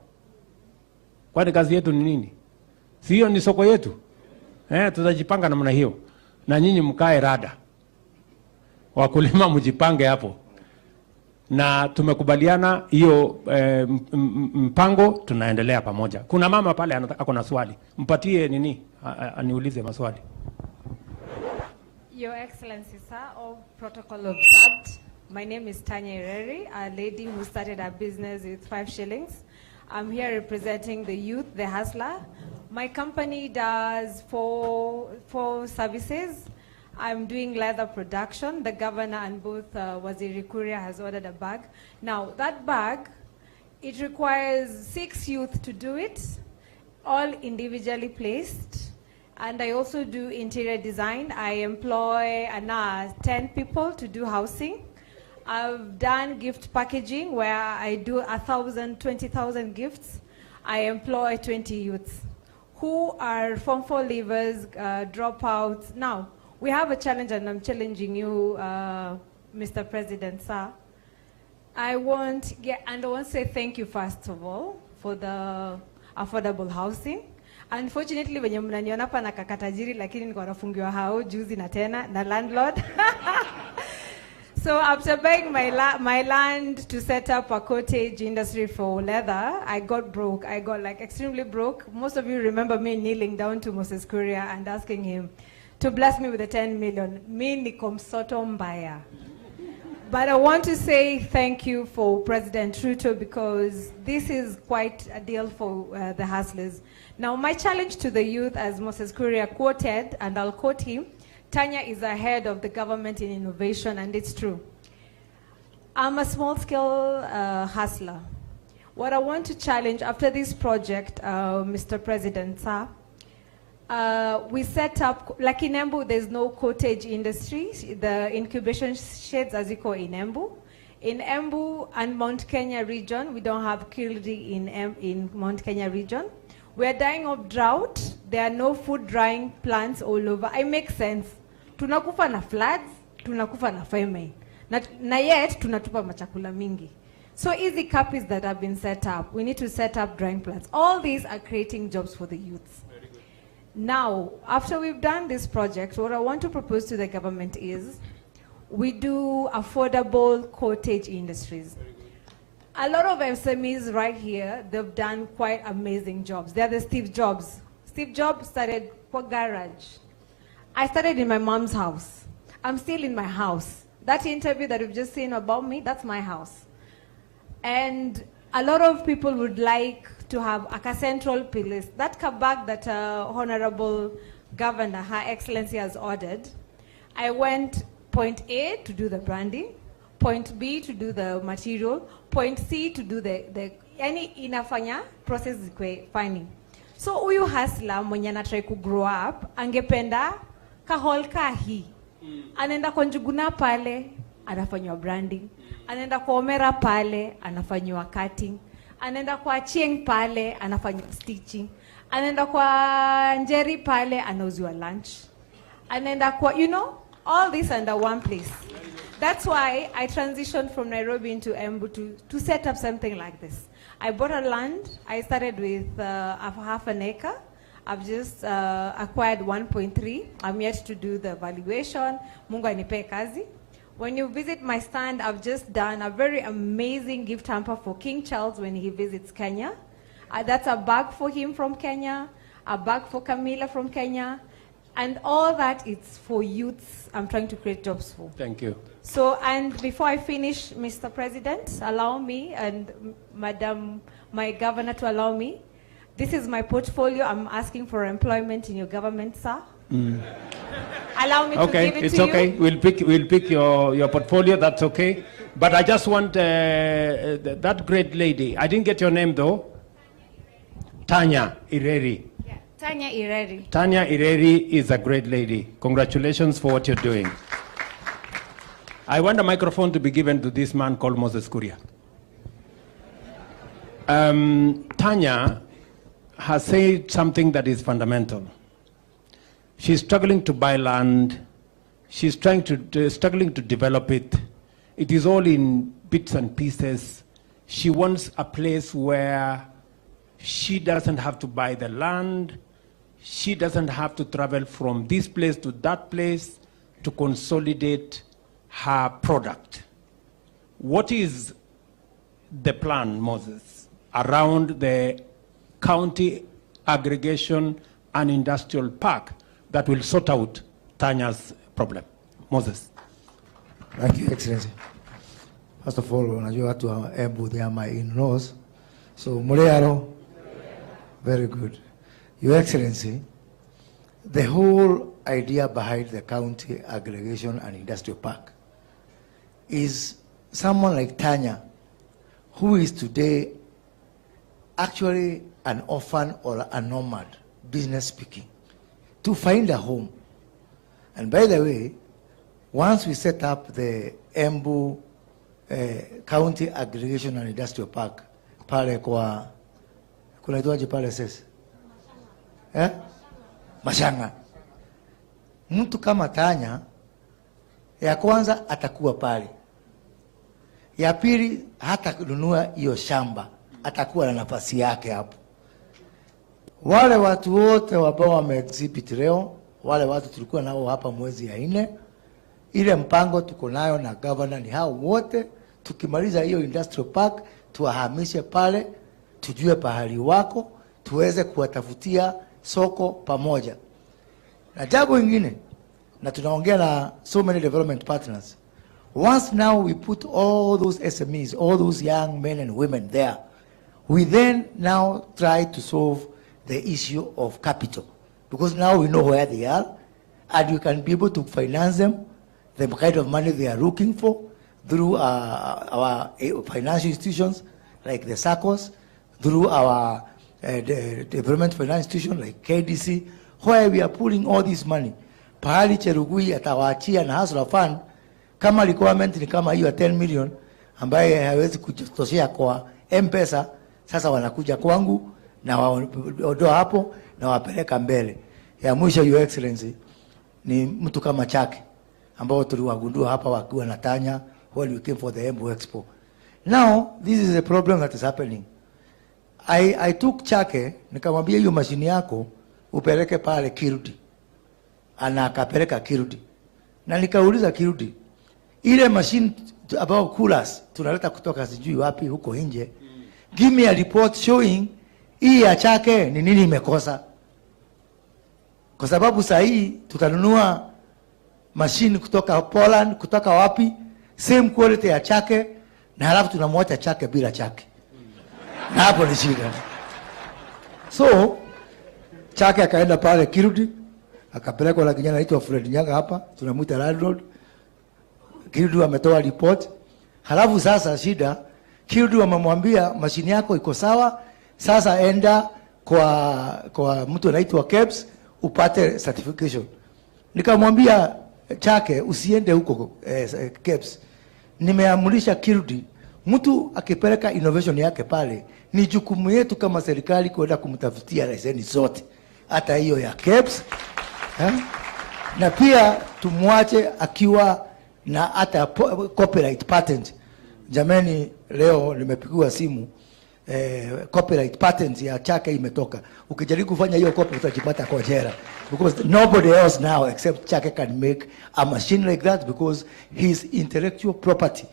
Kwani kazi yetu ni nini? Sio ni soko yetu? Tutajipanga namna hiyo, na nyinyi mkae rada, wakulima mjipange hapo, na tumekubaliana hiyo mpango, tunaendelea pamoja. Kuna mama pale ako na swali, mpatie nini aniulize maswali. Your Excellency, sir, all protocol observed. My name is Tanya Ireri, a lady who started a business with 5 shillings. I'm here representing the youth, the hustler. My company does four services. I'm doing leather production. The governor and both Waziri Kuria has ordered a bag. Now, that bag, it requires 6 youth to do it, all individually placed. And I also do interior design. I employ 10 people to do housing. I've done gift packaging where I do 1,000, 20,000 gifts. I employ 20 youths who are Form 4 leavers, dropouts. Now, we have a challenge, and I'm challenging you, Mr. President, sir. I want to say thank you, first of all, for the affordable housing. Unfortunately, when you're mnaniona pa nakakatajiri, lakini niko nafungiwa hao juzi na tena na landlord. So after buying my land to set up a cottage industry for leather, I got broke. I got like extremely broke. Most of you remember me kneeling down to Moses Kuria and asking him to bless me with the 10 million. Me nikom soto mbaya. But I want to say thank you for President RUTO, because this is quite a deal for the hustlers. Now, my challenge to the youth, as Moses Kuria quoted, and I'll quote him, Tanya is ahead of the government in innovation, and it's true. I'm a small-scale hustler. What I want to challenge after this project, Mr. President, sir, we set up, like in Embu, there's no cottage industry. The incubation sheds, as you call in Embu. In Embu and Mount Kenya region, we don't have kildi in Mount Kenya region. We're dying of drought. There are no food drying plants all over. It makes sense. Tunakufa na floods, tunakufa na famine. Na yet, tunatupa machakula mingi. So easy capis that have been set up. We need to set up drying plants. All these are creating jobs for the youths. Now, after we've done this project, what I want to propose to the government is we do affordable cottage industries. A lot of SMEs right here, they've done quite amazing jobs. They're the Steve Jobs. Steve Jobs started for garage. I started in my mom's house. I'm still in my house. That interview that you've just seen about me, that's my house. And a lot of people would like to have a central place. That kabak that Honorable Governor, Her Excellency, has ordered, I went point A to do the branding, point B to do the material, point C to do any inafanya process zikwe finding. So uyu hustler mwenye anatry ku grow up, angependa kahol kahi. Anaenda kwa Njuguna pale, anafanywa branding. Anaenda kwa Omera pale, anafanywa cutting. Anaenda kwa Chieng pale, anafanywa stitching. Anaenda kwa Njeri pale, anauziwa lunch. Anaenda kwa, you know, all this under one place. That's why I transitioned from Nairobi into Embu to set up something like this. I bought a land. I started with half an acre. I've just acquired 1.3. I'm yet to do the valuation. Mungu anipe kazi. When you visit my stand, I've just done a very amazing gift hamper for King Charles when he visits Kenya. That's a bag for him from Kenya, a bag for Camilla from Kenya, and all that is for youths I'm trying to create jobs for. Thank you. So, and before I finish, Mr. President, allow me, and Madam, my governor, to allow me. This is my portfolio. I'm asking for employment in your government, sir. Allow me to give it it's to okay. you. We'll pick your portfolio. That's okay. But I just want that great lady. I didn't get your name though. Tanya Ireri. Yeah, Tanya Ireri. Tanya Ireri is a great lady. Congratulations for what you're doing. I want a microphone to be given to this man called Moses Kuria. Tanya has said something that is fundamental. She's struggling to buy land. She's struggling to develop it. It is all in bits and pieces. She wants a place where she doesn't have to buy the land. She doesn't have to travel from this place to that place to consolidate her product. What is the plan, Moses, around the county aggregation and industrial park that will sort out Tanya's problem? Moses. Thank you, Excellency. First of all, unajua watu wa Embu, they are my in-laws. So, Mulearo, very good. Your Excellency, the whole idea behind the county aggregation and industrial park is someone like Tanya, who is today actually an orphan or a nomad, business speaking, to find a home. And by the way, once we set up the Embu County Aggregation and Industrial Park, pale kwa, kunaitwaje pale sasa? Mashanga. Mtu kama Tanya, ya kwanza atakuwa pale. Ya pili hata kununua hiyo shamba, atakuwa na nafasi yake hapo. Wale watu wote ambao wameexhibit leo, wale watu tulikuwa nao hapa mwezi ya 4, ile mpango tuko nayo na governor ni hao wote. Tukimaliza hiyo industrial park, tuwahamishe pale, tujue pahali wako, tuweze kuwatafutia soko pamoja. Na jambo lingine, na tunaongea na so many development partners. Once now we put all those SMEs, all those young men and women there, we then now try to solve the issue of capital. Because now we know where they are, and we can be able to finance them, the kind of money they are looking for, through our financial institutions like the SACCOs, through our development finance institution like KDC, where we are pulling all this money. Pahali Cherugui atawaachia na Hustler Fund, kama requirement ni kama hiyo 10 million, ambaye hawezi kutoshea kwa M-Pesa, sasa wanakuja kwangu na waondoa hapo na wapeleka mbele. Ya mwisho, Your Excellency, ni mtu kama Chake, ambao tuliwagundua hapa wakiwa na Tanya when we came for the Embu Expo. Now, this is a problem that is happening. I took Chake, nikamwambia hiyo mashini yako upeleke pale Kirudi. Ana akapeleka Kirudi. Na nikauliza Kirudi, ile machine about coolers tunaleta kutoka sijui wapi huko nje, give me a report showing hii ya Chake ni nini imekosa. Kwa sababu saa hii tutanunua machine kutoka Poland, kutoka wapi, same quality ya Chake, na halafu tunamwacha Chake bila Chake. Na hapo ni shida. So Chake akaenda pale Kirudi, akapelekwa na kijana anaitwa Fred Nyaga hapa, tunamuita landlord. Kirudi ametoa report. Halafu sasa shida, Kirudi wamemwambia mashini yako iko sawa, sasa enda kwa mtu anaitwa KEBS upate certification. Nikamwambia Chake usiende huko KEBS. Nimeamulisha Kirudi, mtu akipeleka innovation yake pale, ni jukumu yetu kama serikali kwenda kumtafutia leseni zote, hata hiyo ya KEBS. Na pia tumwache akiwa na hata copyright patent. Jamani, leo nimepigiwa simu, copyright patent ya Chake imetoka. Ukijaribu kufanya hiyo copy utajipata kwa jela, because nobody else now except Chake can make a machine like that, because his intellectual property.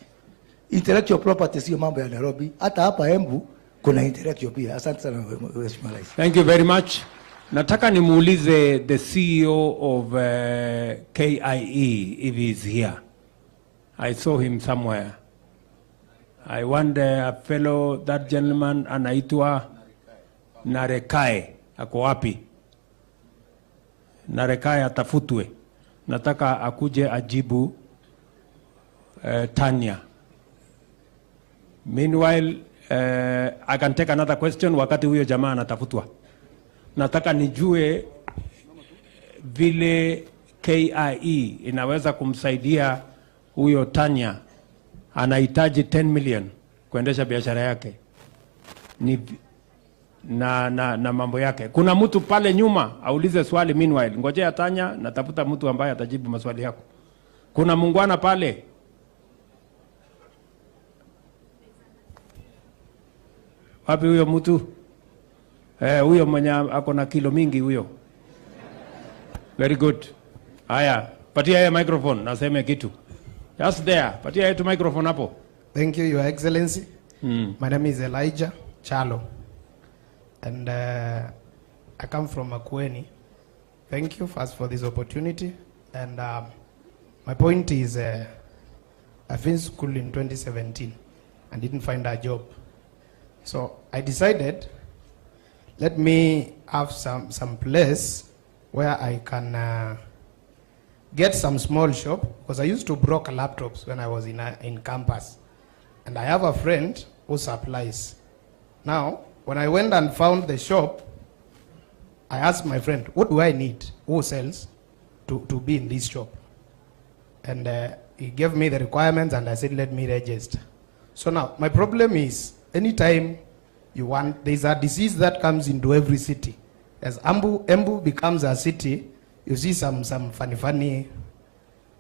Intellectual property sio mambo ya Nairobi, hata hapa Embu kuna intellectual pia. Asante sana Mheshimiwa Rais. Thank you very much. Nataka nimuulize the CEO of KIE if he's here. I saw him somewhere. I wonder a fellow, that gentleman anaitwa Narekae, ako wapi? Narekae atafutwe. Nataka akuje ajibu Tanya. Meanwhile, I can take another question wakati huyo jamaa anatafutwa. Nataka nijue vile KIE inaweza kumsaidia huyo Tanya, anahitaji 10 million kuendesha biashara yake na mambo yake. Kuna mtu pale nyuma aulize swali. Meanwhile, ngojea Tanya, natafuta mtu ambaye atajibu maswali yako. Kuna mungwana pale. Wapi huyo mtu? Huyo mwenye ako na kilo mingi huyo. Very good. Haya, patia yeye microphone naseme kitu. Just there. Patia yeye microphone hapo. Thank you, Your Excellency. My name is Elijah Chalo, and I come from Makueni. Thank you first for this opportunity. And my point is, I finished school in 2017 and didn't find a job. So I decided, let me have some place where I can get some small shop, because I used to broker laptops when I was in campus. And I have a friend who supplies. Now, when I went and found the shop, I asked my friend, what do I need, wholesales, to be in this shop? And he gave me the requirements and I said, let me register. So now, my problem is, anytime you want, there's a disease that comes into every city. As Embu becomes a city, you see some funny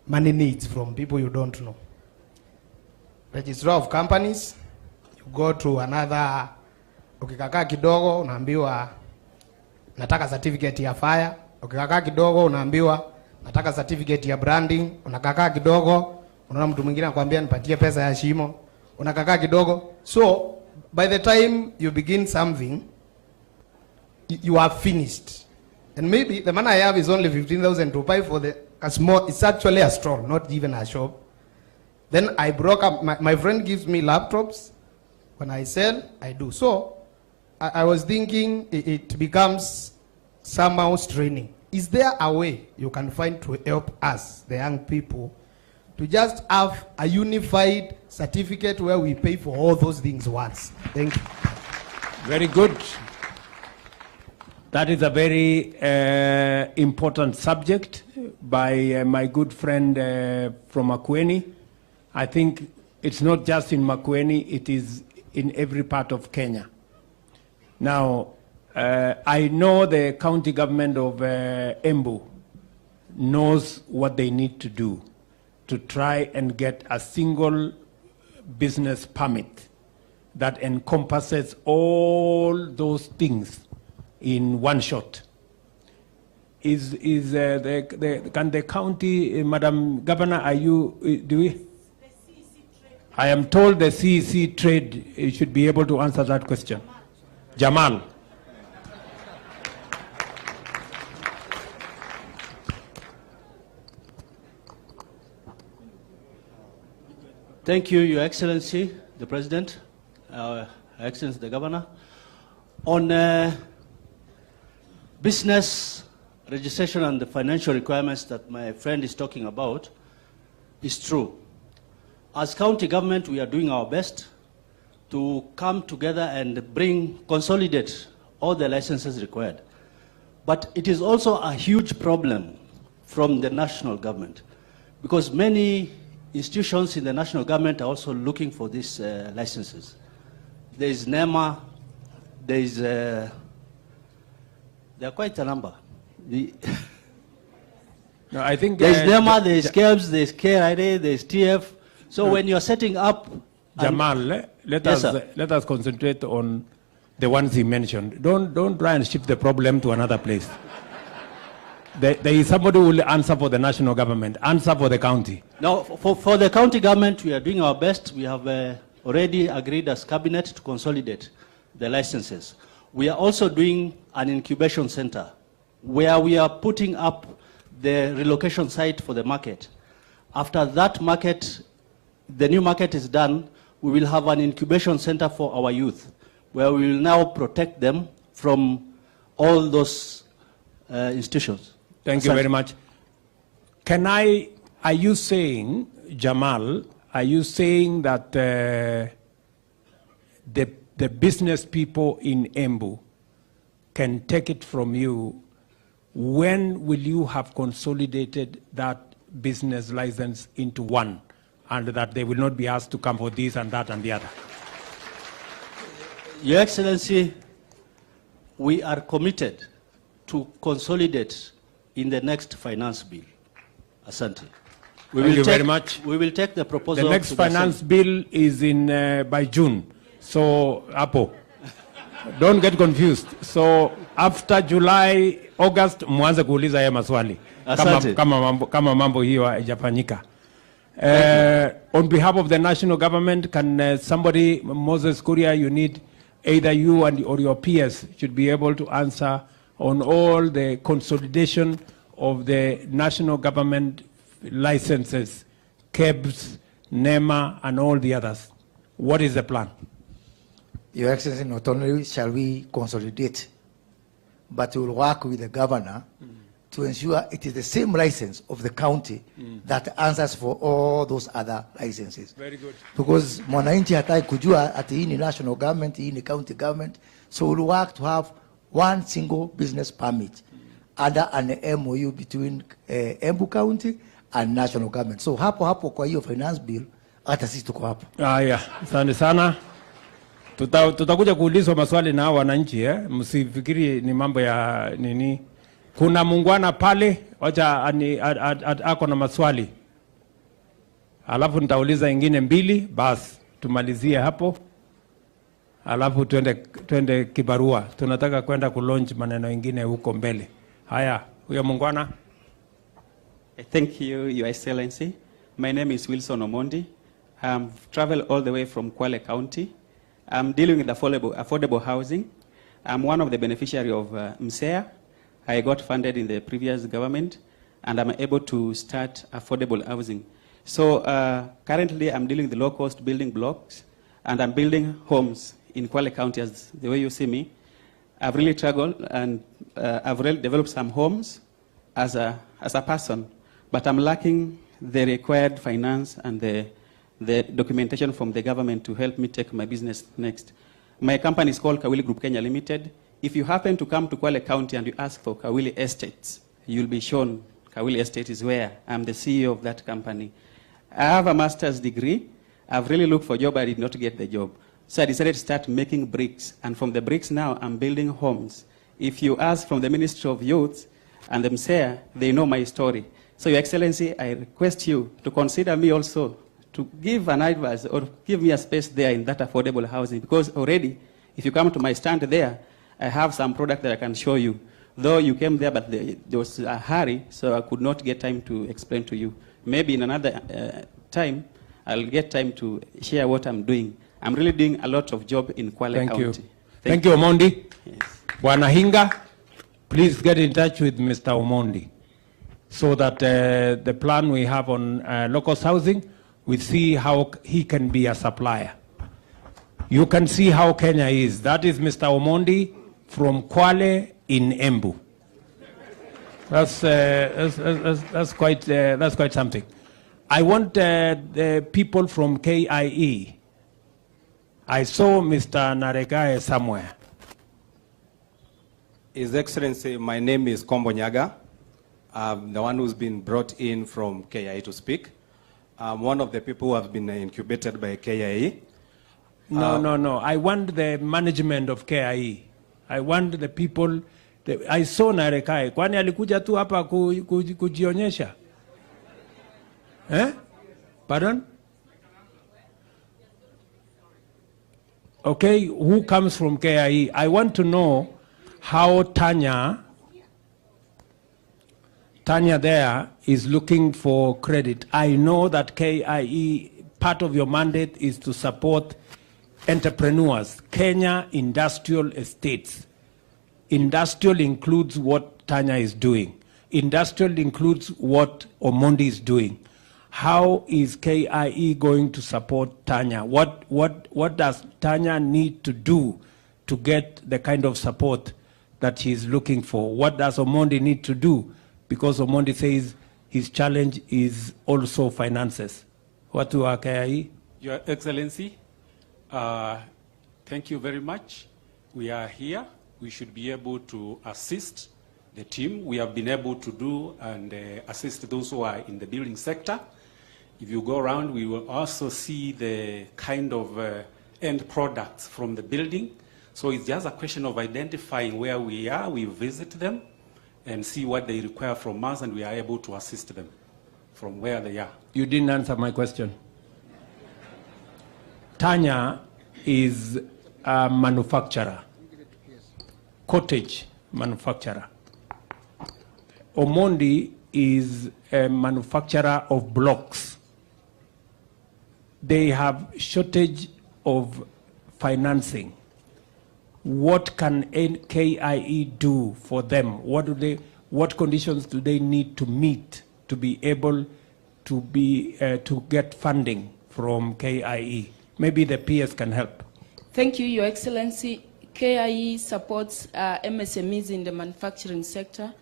money needs from people you don't know. Registrar of companies, you go to another, ukikakaa kidogo unaambiwa nataka certificate ya fire, ukikakaa kidogo unaambiwa nataka certificate ya branding, unakakaa kidogo unaona mtu mwingine anakuambia nipatie pesa ya shimo, unakakaa kidogo. So by the time you begin something, you are finished. And maybe the money I have is only 15,000 to buy for a small, it's actually a stall, not even a shop. Then I broke up, my friend gives me laptops. When I sell, I do. So I was thinking it becomes somehow straining. Is there a way you can find to help us, the young people, to just have a unified certificate where we pay for all those things once? Thank you. Very good. That is a very important subject by my good friend from Makueni. I think it's not just in Makueni, it is in every part of Kenya. Now, I know the county government of Embu knows what they need to do to try and get a single business permit that encompasses all those things in one shot. Can the county, Madam Governor, are you, do we? I am told the CEC trade should be able to answer that question. Jamal. Thank you, Your Excellency, the President, Excellency, the Governor. On business registration and the financial requirements that my friend is talking about is true. As county government, we are doing our best to come together and consolidate all the licenses required. But it is also a huge problem from the national government, because many institutions in the national government are also looking for these licenses. There is NEMA, there is, there are quite a number. No, I think there is NEMA, there is KEBS, there is KRIA, there is TF. So when you are setting up... Jamal, let us concentrate on the ones he mentioned. Don't try and shift the problem to another place. There is somebody who will answer for the national government, answer for the county. Now, for the county government, we are doing our best. We have already agreed as cabinet to consolidate the licenses. We are also doing an incubation center where we are putting up the relocation site for the market. After that market, the new market is done, we will have an incubation center for our youth, where we will now protect them from all those institutions. Thank you very much. Are you saying, Jamal, are you saying that the business people in Embu can take it from you? When will you have consolidated that business license into one, and that they will not be asked to come for this and that and the other? Your Excellency, we are committed to consolidate in the next finance bill. Asante. Thank you very much. We will take the proposal. The next finance bill is in by June. So, Apo, don't get confused. So, after July, August, mwanze kuuliza haya maswali. Kama mambo hiyo haijafanyika. On behalf of the national government, can somebody, Moses Kuria, you need either you or your peers should be able to answer on all the consolidation of the national government licenses, KEBS, NEMA, and all the others. What is the plan? Your Excellency, not only shall we consolidate, but we will work with the governor to ensure it is the same license of the county that answers for all those other licenses. Very good. Because mwananchi hataki kujua ati hii ni national government, hii ni county government. So we'll work to have one single business permit under an MOU between Embu County and national government. So hapo kwa hiyo finance bill, hata sisi tuko hapo. Haya, asante sana. Tutakuja kuulizwa maswali na wananchi, msifikiri ni mambo ya nini. Kuna muungwana pale, wacha ako na maswali. Alafu nitauliza ingine mbili, basi tumalizie hapo. Alafu tuende kibarua. Tunataka kwenda kulaunch maneno ingine huko mbele. Haya, huyo muungwana. Thank you, Your Excellency. My name is Wilson Omondi. I've traveled all the way from Kwale County. I'm dealing with affordable housing. I'm one of the beneficiaries of MSEA. I got funded in the previous government, and I'm able to start affordable housing. So currently, I'm dealing with the low-cost building blocks, and I'm building homes in Kwale County, as the way you see me. I've really struggled, and I've really developed some homes as a person, but I'm lacking the required finance and the documentation from the government to help me take my business next. My company is called Kawili Group Kenya Limited. If you happen to come to Kwale County and you ask for Kawili Estates, you'll be shown Kawili Estate is where. I'm the CEO of that company. I have a master's degree. I've really looked for a job, I did not get the job. So I decided to start making bricks. And from the bricks now, I'm building homes. If you ask from the Ministry of Youth and the MSEA, they know my story. So Your Excellency, I request you to consider me also to give an advice or give me a space there in that affordable housing, because already, if you come to my stand there, I have some product that I can show you. Though you came there, but there was a hurry, so I could not get time to explain to you. Maybe in another time, I'll get time to share what I'm doing. I'm really doing a lot of job in Kwale County. Thank you, Omondi. Yes. Bwana Hinga, please get in touch with Mr. Omondi so that the plan we have on local housing, we see how he can be a supplier. You can see how Kenya is. That is Mr. Omondi from Kwale in Embu. That's quite something. I want the people from KIE. I saw Mr. Naregae somewhere. His Excellency, my name is Kombo Nyaga. I'm the one who's been brought in from KIE to speak. I'm one of the people who have been incubated by KIE. No. I want the management of KIE. I want the people. I saw Naregae. Kwani alikuja tu hapa kujionyesha? Pardon? Okay, who comes from KIE? I want to know how Tanya there is looking for credit. I know that KIE, part of your mandate is to support entrepreneurs, Kenya industrial estates. Industrial includes what Tanya is doing. Industrial includes what Omondi is doing. How is KIE going to support Tanya? What does Tanya need to do to get the kind of support that she's looking for? What does Omondi need to do? Because Omondi says his challenge is also finances. What do KIE? Your Excellency, thank you very much. We are here. We should be able to assist the team. We have been able to do and assist those who are in the building sector. If you go around, we will also see the kind of end products from the building. So it's just a question of identifying where we are. We visit them and see what they require from us, and we are able to assist them from where they are. You didn't answer my question. Tanya is a manufacturer, cottage manufacturer. Omondi is a manufacturer of blocks. They have shortage of financing. What can KIE do for them? What conditions do they need to meet to be able to get funding from KIE? Maybe the PS can help. Thank you, Your Excellency. KIE supports MSMEs in the manufacturing sector,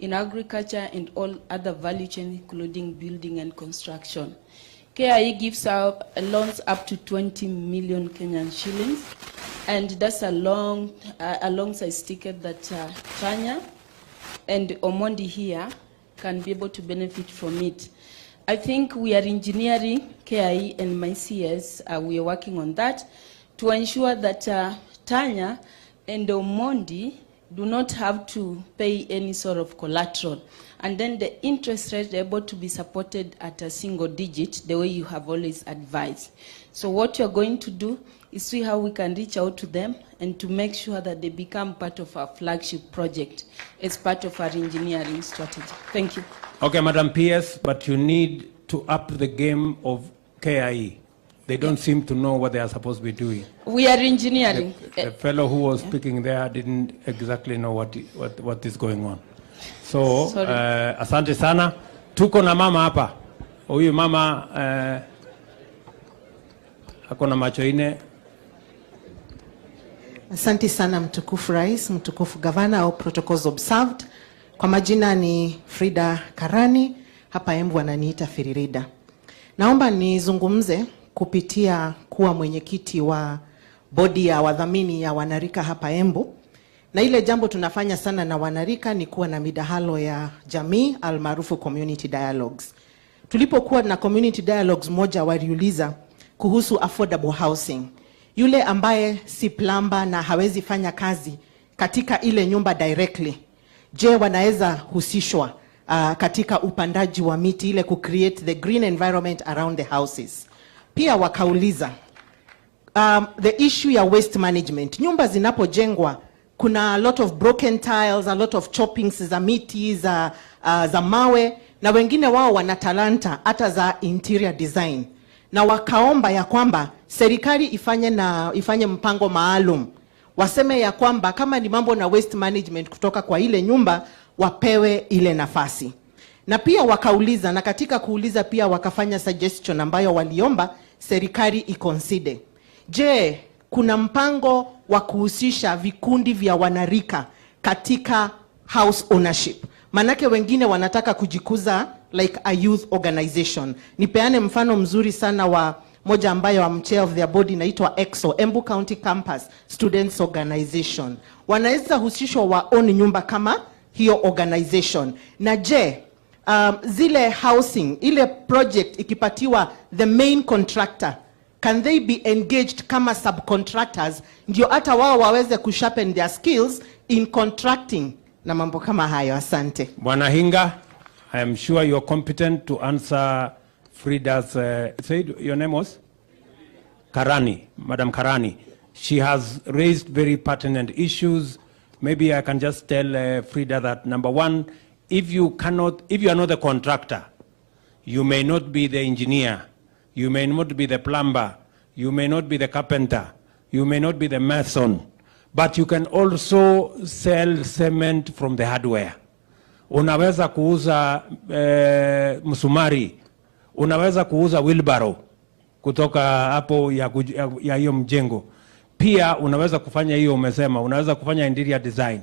in agriculture and all other value chains, including building and construction. KIE gives out loans up to 20 million Kenyan shillings And that's a long size ticket that Tanya and Omondi here can be able to benefit from it. I think we are engineering, KIE and my CS, we are working on that to ensure that Tanya and Omondi do not have to pay any sort of collateral. And then the interest rate able to be supported at a single digit, the way you have always advised. So what you're going to do is see how we can reach out to them and to make sure that they become part of our flagship project as part of our engineering strategy. Thank you. Okay, Madam PS, but you need to up the game of KIE. They don't seem to know what they are supposed to be doing. We are engineering. The fellow who was speaking there didn't exactly know what is going on. So, asante sana. Tuko na mama hapa. Huyu mama ako na macho ine. Asante sana mtukufu rais, mtukufu gavana au protocols observed. Kwa majina ni Frida Karani, hapa Embu wananiita Firirida. Naomba nizungumze kupitia kuwa mwenyekiti wa bodi ya wadhamini ya wanarika hapa Embu. Na ile jambo tunafanya sana na wanarika ni kuwa na midahalo ya jamii almaarufu community dialogues. Tulipokuwa na community dialogues moja waliuliza kuhusu affordable housing. Yule ambaye si plumber na hawezi fanya kazi katika ile nyumba directly, je, wanaweza husishwa katika upandaji wa miti ile ku create the green environment around the houses. Pia wakauliza the issue ya waste management. Nyumba zinapojengwa kuna a lot of broken tiles, a lot of choppings za miti, za mawe, na wengine wao wana talanta hata za interior design. Na wakaomba ya kwamba serikali ifanye mpango maalum. Waseme ya kwamba kama ni mambo na waste management kutoka kwa ile nyumba wapewe ile nafasi. Na pia wakauliza, na katika kuuliza pia wakafanya suggestion ambayo waliomba serikali iconsider. Je, kuna mpango wa kuhusisha vikundi vya wanarika katika house ownership? Manake wengine wanataka kujikuza like a youth organization. Nipeane mfano mzuri sana wa moja ambayo am chair of their body inaitwa Expo, Embu County Campus Students Organization. Wanaweza husishwa wa own nyumba kama hiyo organization. Na je, zile housing, ile project ikipatiwa the main contractor, can they be engaged kama subcontractors ndio hata wao waweze kusharpen their skills in contracting na mambo kama hayo? Asante. Bwana Hinga, I am sure you're competent to answer Frida's, said your name was? Karani, Madam Karani. She has raised very pertinent issues. Maybe I can just tell Frida that, number one, if you are not the contractor, you may not be the engineer, you may not be the plumber, you may not be the carpenter, you may not be the mason, but you can also sell cement from the hardware. Unaweza kuuza msumari, unaweza kuuza wheelbarrow kutoka hapo ya hiyo mjengo. Pia unaweza kufanya hiyo umesema, unaweza kufanya interior design,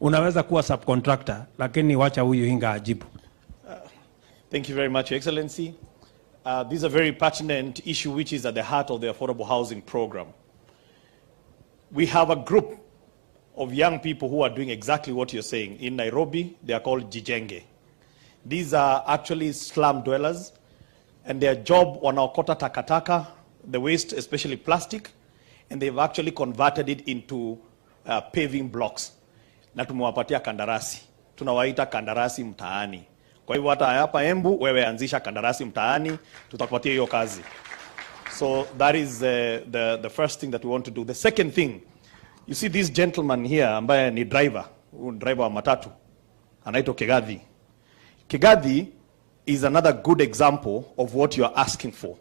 unaweza kuwa subcontractor, lakini wacha huyu Hinga ajibu. Thank you very much, Your Excellency. This is a very pertinent issue which is at the heart of the affordable housing program. We have a group of young people who are doing exactly what you're saying. In Nairobi, they are called Jijenge. These are actually slum dwellers, and their job wanaokota takataka, the waste, especially plastic, and they've actually converted it into paving blocks. Na tumewapatia kandarasi. Tunawaita kandarasi mtaani. Kwa hivyo hata hapa Embu, wewe anzisha kandarasi mtaani, tutakupatia hiyo kazi. So that is the first thing that we want to do. The second thing, you see this gentleman here ambaye ni driver wa matatu, anaitwa Kigathi. Kigathi is another good example of what you are asking for.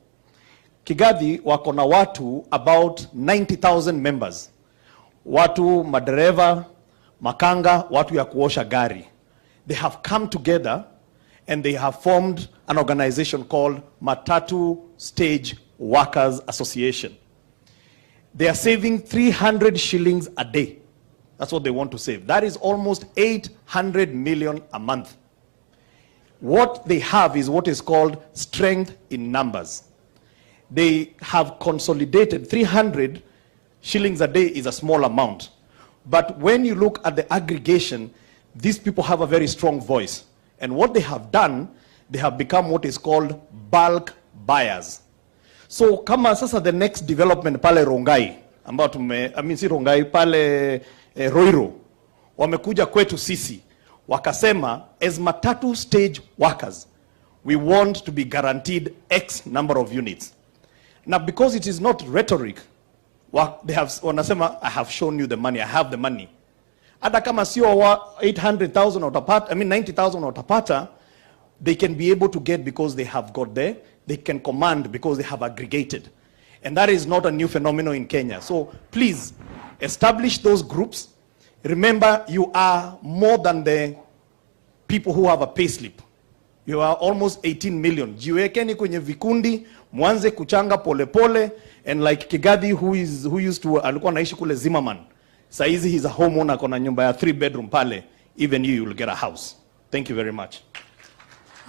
Kigathi wako na watu about 90,000 members. Watu madereva, makanga, watu ya kuosha gari. They have come together and they have formed an organization called Matatu Stage Workers Association. They are saving 300 shillings a day. That's what they want to save. That is almost 800 million a month. What they have is what is called strength in numbers. They have consolidated 300 shillings a day is a small amount. But when you look at the aggregation, these people have a very strong voice. And what they have done, they have become what is called bulk buyers. So kama sasa the next development pale Rongai, ambao si Rongai, pale Roiro, wamekuja kwetu sisi, wakasema as matatu stage workers, we want to be guaranteed X number of units. Now because it is not rhetoric, they have, wanasema, I have shown you the money, I have the money. Hata kama sio 800,000 utapata, 90,000 utapata, they can be able to get because they have got there. They can command because they have aggregated. And that is not a new phenomenon in Kenya. So please, establish those groups. Remember, you are more than the people who have a payslip. You are almost 18 million. Jiwekeni kwenye vikundi, mwanze kuchanga pole pole, and like Kigadi who used to, alikuwa naishi kule Zimmerman. Saizi he's a homeowner, kona nyumba ya 3-bedroom pale. Even you will get a house. Thank you very much.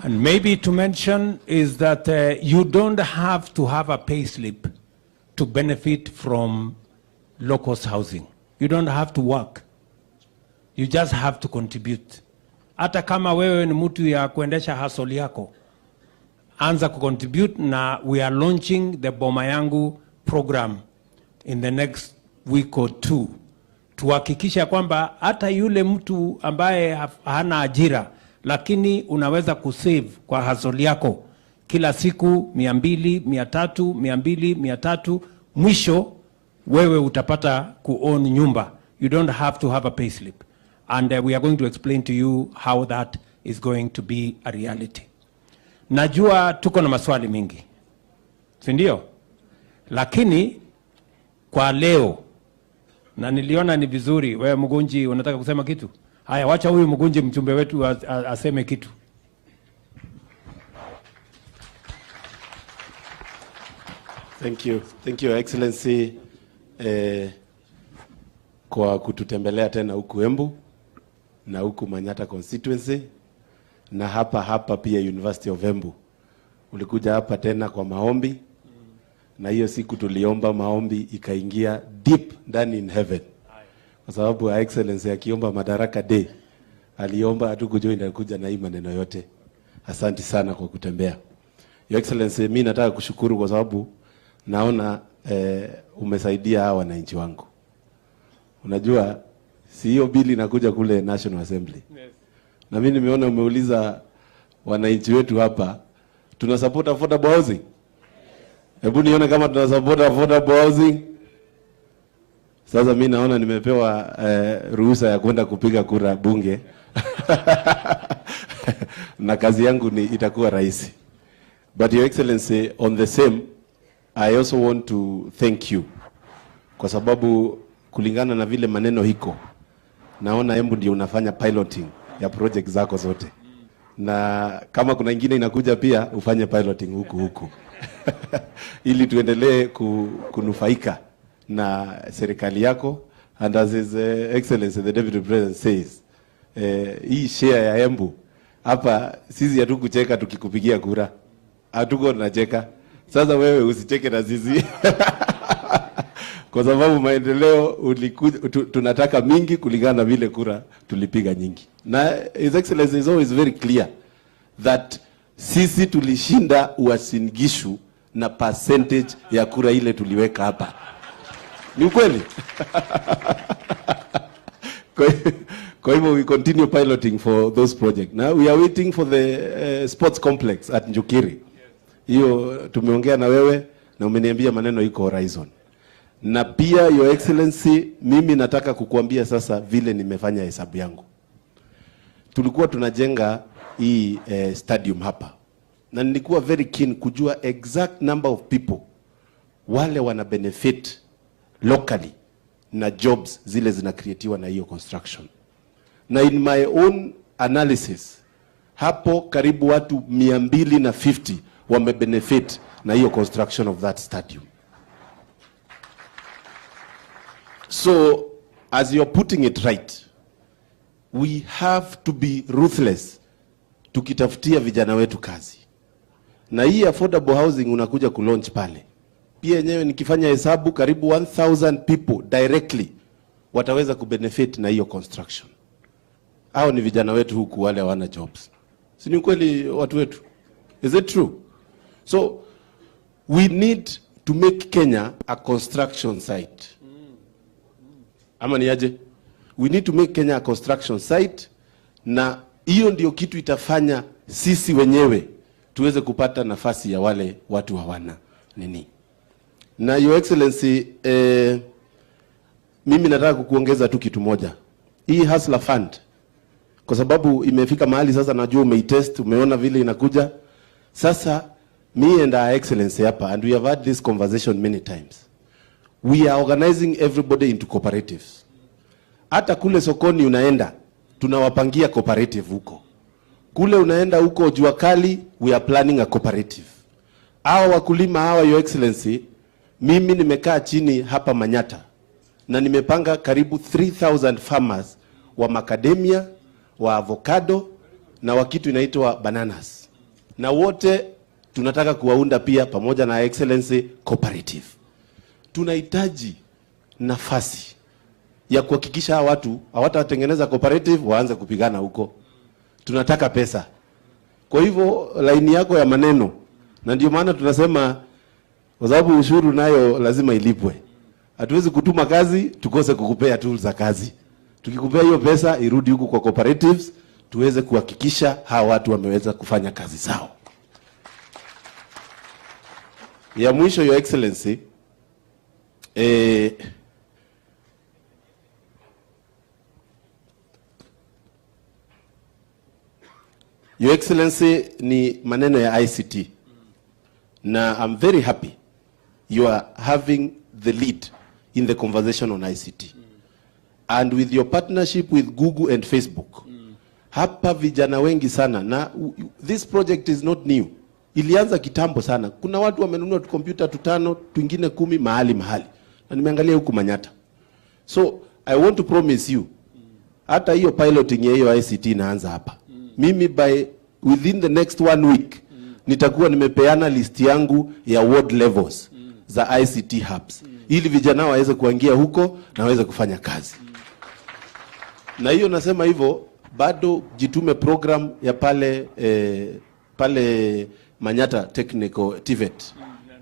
And maybe to mention is that you don't have to have a pay slip to benefit from low-cost housing. You don't have to work. You just have to contribute. Hata kama wewe ni mtu ya kuendesha hustle yako, anza kucontribute, na we are launching the Boma Yangu program in the next week or two. Tuhakikisha kwamba hata yule mtu ambaye hana ajira, lakini unaweza kusave kwa hustle yako kila siku 200, 300, 200, 300, mwisho wewe utapata kuown nyumba. You don't have to have a payslip. And we are going to explain to you how that is going to be a reality. Najua tuko na maswali mingi, si ndio? Lakini kwa leo, na niliona ni vizuri, wewe Mugunji unataka kusema kitu? Haya, wacha huyu Mugunji mchumbe wetu aseme kitu. Thank you Excellency kwa kututembelea tena huku Embu na huku Manyata constituency na hapa pia University of Embu. Ulikuja hapa tena kwa maombi, na hiyo siku tuliomba maombi ikaingia deep ndani in heaven. Kwa sababu ya Excellency akiomba Madaraka Day, aliomba hatukujoin kuja na hii maneno yote. Asante sana kwa kutembea. Your Excellency, mimi nataka kushukuru kwa sababu naona umesaidia hawa wananchi wangu. Unajua si hiyo bili inakuja kule National Assembly. Yes. Na mimi nimeona umeuliza wananchi wetu hapa, tuna support affordable housing? Hebu nione kama tuna support affordable housing. Sasa mimi naona nimepewa ruhusa ya kwenda kupiga kura bunge. Na kazi yangu itakuwa rahisi. But Your Excellency, on the same, I also want to thank you. Kwa sababu kulingana na vile maneno hiko, naona Embu ndio unafanya piloting ya project zako zote. Na kama kuna ingine inakuja pia ufanye piloting huku. Ili tuendelee kunufaika na serikali yako. And as His Excellency the Deputy President says, hii share ya Embu hapa sisi hatukucheka tukikupigia kura. Hatuko tunacheka. Sasa wewe usicheke na sisi. Kwa sababu maendeleo tunataka mingi kulingana na vile kura tulipiga nyingi. Na His Excellency is always very clear that sisi tulishinda Uasin Gishu na percentage ya kura ile tuliweka hapa. Ni ukweli? Kwa hivyo we continue piloting for those projects. Now we are waiting for the sports complex at Njukiri. Hiyo tumeongea na wewe na umeniambia maneno iko horizon. Na pia Your Excellency, mimi nataka kukuambia sasa vile nimefanya hesabu yangu. Tulikuwa tunajenga hii stadium hapa. Na nilikuwa very keen kujua exact number of people wale wana benefit locally na jobs zile zinakreatiwa na hiyo construction. Na in my own analysis, hapo karibu watu 250 wame benefit na hiyo construction of that stadium. So, as you're putting it right, we have to be ruthless tukitafutia vijana wetu kazi. Na hii affordable housing unakuja kulaunch pale. pia yenyewe nikifanya hesabu karibu 1000 people directly wataweza kubenefit na hiyo construction. Hao ni vijana wetu huku wale hawana jobs. Si ni kweli watu wetu? Is it true? So we need to make Kenya a construction site. Ama ni aje? We need to make Kenya a construction site, na hiyo ndio kitu itafanya sisi wenyewe tuweze kupata nafasi ya wale watu hawana nini. Na Your Excellency, mimi nataka kukuongeza tu kitu moja. Hii Hustler Fund, kwa sababu imefika mahali sasa najua umeitest, umeona vile inakuja. Sasa me and Our Excellency hapa, and we have had this conversation many times, we are organizing everybody into cooperatives. Hata kule sokoni unaenda, tunawapangia cooperative huko. Kule unaenda huko Jua Kali, we are planning a cooperative. Hawa wakulima hawa, Your Excellency, mimi nimekaa chini hapa Manyata na nimepanga karibu 3000 farmers wa macadamia, wa avocado na wa kitu inaitwa bananas. Na wote tunataka kuwaunda pia pamoja na Excellency cooperative. Tunahitaji nafasi ya kuhakikisha watu hawatatengeneza cooperative waanze kupigana huko. Tunataka pesa. Kwa hivyo laini yako ya maneno, na ndio maana tunasema kwa sababu ushuru nayo lazima ilipwe. Hatuwezi kutuma kazi tukose kukupea tools za kazi. Tukikupea hiyo pesa irudi huku kwa cooperatives, tuweze kuhakikisha hawa watu wameweza kufanya kazi zao. Ya mwisho, Your Excellency, Your Excellency, ni maneno ya ICT. Na I'm very happy you are having the lead in the conversation on ICT. And with your partnership with Google and Facebook. Hapa vijana wengi sana, na this project is not new. Ilianza kitambo sana. Kuna watu wamenunua kompyuta 5, twingine 10 mahali. Na nimeangalia huku Manyata. So I want to promise you, hata hiyo piloting ya hiyo ICT inaanza hapa. Mimi within the next 1 week, nitakuwa nimepeana list yangu ya ward levels za ICT hubs. Ili vijana waweze kuingia huko na waweze kufanya kazi. Na hiyo nasema hivyo, bado jitume program ya pale Manyata Technical TVET.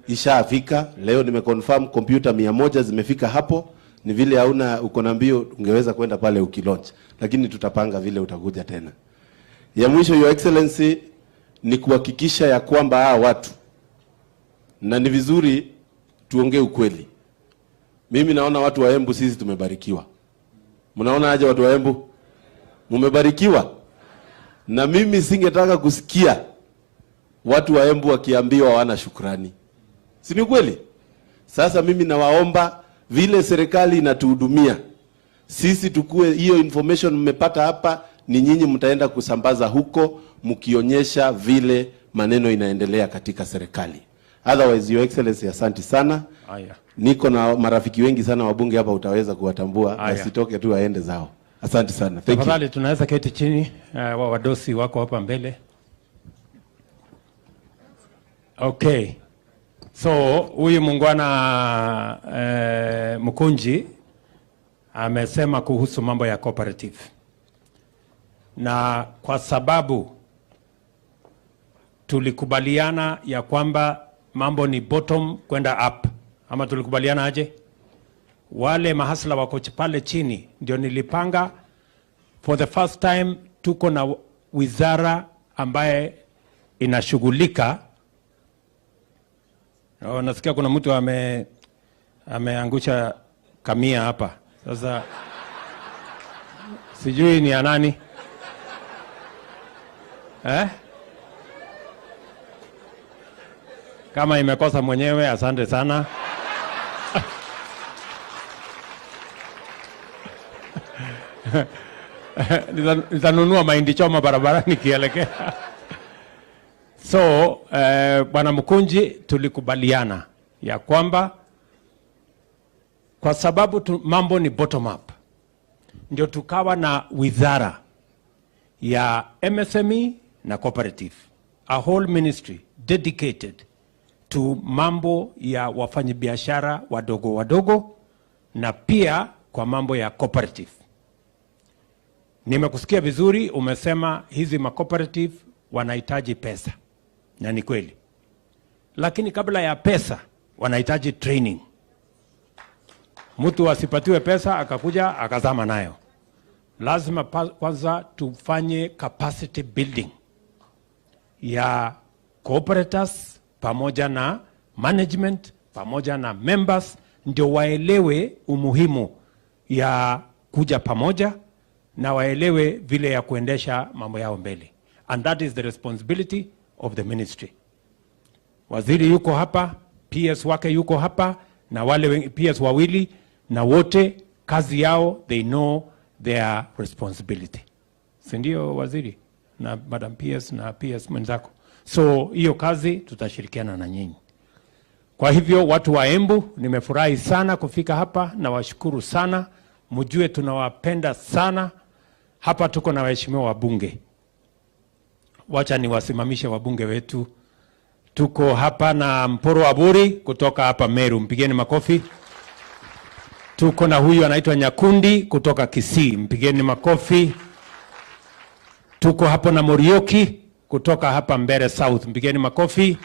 Ishafika, leo nimeconfirm computer 100 zimefika hapo. Ni vile hauna uko na mbio ungeweza kwenda pale ukilaunch. Lakini tutapanga vile utakuja tena. Ya mwisho, Your Excellency, ni kuhakikisha ya kwamba hawa watu, na ni vizuri tuongee ukweli. Mimi naona watu wa Embu sisi tumebarikiwa. Mnaona aje watu wa Embu? Mumebarikiwa. Na mimi singetaka kusikia watu wa Embu wakiambiwa wana shukrani. Si ni kweli? Sasa mimi nawaomba vile serikali inatuhudumia, sisi tukue hiyo information mmepata hapa, ni nyinyi mtaenda kusambaza huko mkionyesha vile maneno inaendelea katika serikali. Otherwise, Your Excellency, asante sana. Aya. Niko na marafiki wengi sana wabunge hapa, utaweza kuwatambua, wasitoke tu waende zao. Asante sana. Thank you. Tafadhali tunaweza keti chini, wadosi wako hapa mbele. Okay. So huyu muungwana Mkunji amesema kuhusu mambo ya cooperative. Na kwa sababu tulikubaliana ya kwamba mambo ni bottom kwenda up. Ama tulikubaliana aje? Wale mahasla wako pale chini ndio nilipanga for the first time tuko na wizara ambaye inashughulika. Nasikia kuna mtu ameangusha kamia hapa. Sasa sijui ni ya nani? Kama imekosa mwenyewe, asante sana. Nitanunua mahindi choma barabarani kielekea. So, Bwana Mkunji, tulikubaliana ya kwamba kwa sababu mambo ni bottom up, ndio tukawa na wizara ya MSME na cooperative, a whole ministry dedicated tu mambo ya wafanyabiashara wadogo wadogo na pia kwa mambo ya cooperative. Nimekusikia vizuri, umesema hizi cooperative wanahitaji pesa. Na ni kweli. Lakini kabla ya pesa wanahitaji training. Mtu asipatiwe pesa akakuja akazama nayo. Lazima kwanza tufanye capacity building ya cooperatives pamoja na management pamoja na members, ndio waelewe umuhimu ya kuja pamoja na waelewe vile ya kuendesha mambo yao mbele. And that is the responsibility of the ministry. Waziri yuko hapa, PS wake yuko hapa, na wale PS wawili, na wote kazi yao, they know their responsibility. Sindio waziri na Madam PS na PS mwenzako? So hiyo kazi tutashirikiana na nyinyi. Kwa hivyo watu wa Embu, nimefurahi sana kufika hapa na washukuru sana. Mjue tunawapenda sana. Hapa tuko na waheshimiwa wabunge. Wacha niwasimamishe wabunge wetu. Tuko hapa na Mporo Aburi kutoka hapa Meru, mpigeni makofi. Tuko na huyu anaitwa Nyakundi kutoka Kisii, mpigeni makofi. Tuko hapo na Morioki kutoka hapa Mbere South, mpigeni makofi.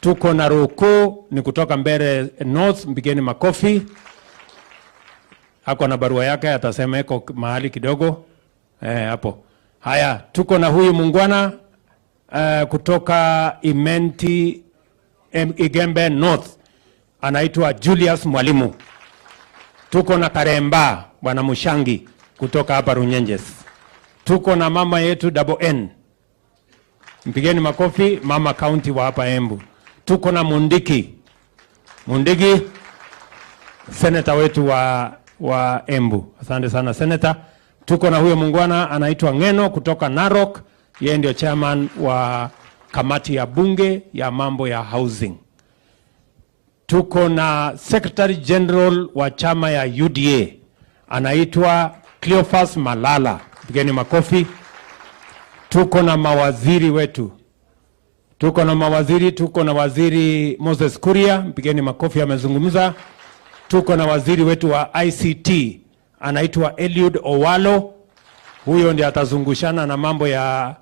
Tuko na Roko ni kutoka Mbere North, mpigeni makofi. Hako na barua yake, atasema eko mahali kidogo hapo. Haya, tuko na huyu mungwana kutoka Imenti Igembe North, anaitwa Julius Mwalimu. Tuko na Karemba bwana Mushangi kutoka hapa Runyenjes. Tuko na mama yetu Double N, mpigeni makofi, mama county wa hapa Embu. Tuko na Mundiki senator wetu wa Embu. Asante sana senator. Tuko na huyo mungwana anaitwa Ngeno kutoka Narok, yeye ndio chairman wa kamati ya bunge ya mambo ya housing. Tuko na secretary general wa chama ya UDA anaitwa Cleophas Malala, pigeni makofi. Tuko na mawaziri wetu. Tuko na waziri Moses Kuria, mpigeni makofi, amezungumza. Tuko na waziri wetu wa ICT anaitwa Eliud Owalo, huyo ndiye atazungushana na mambo ya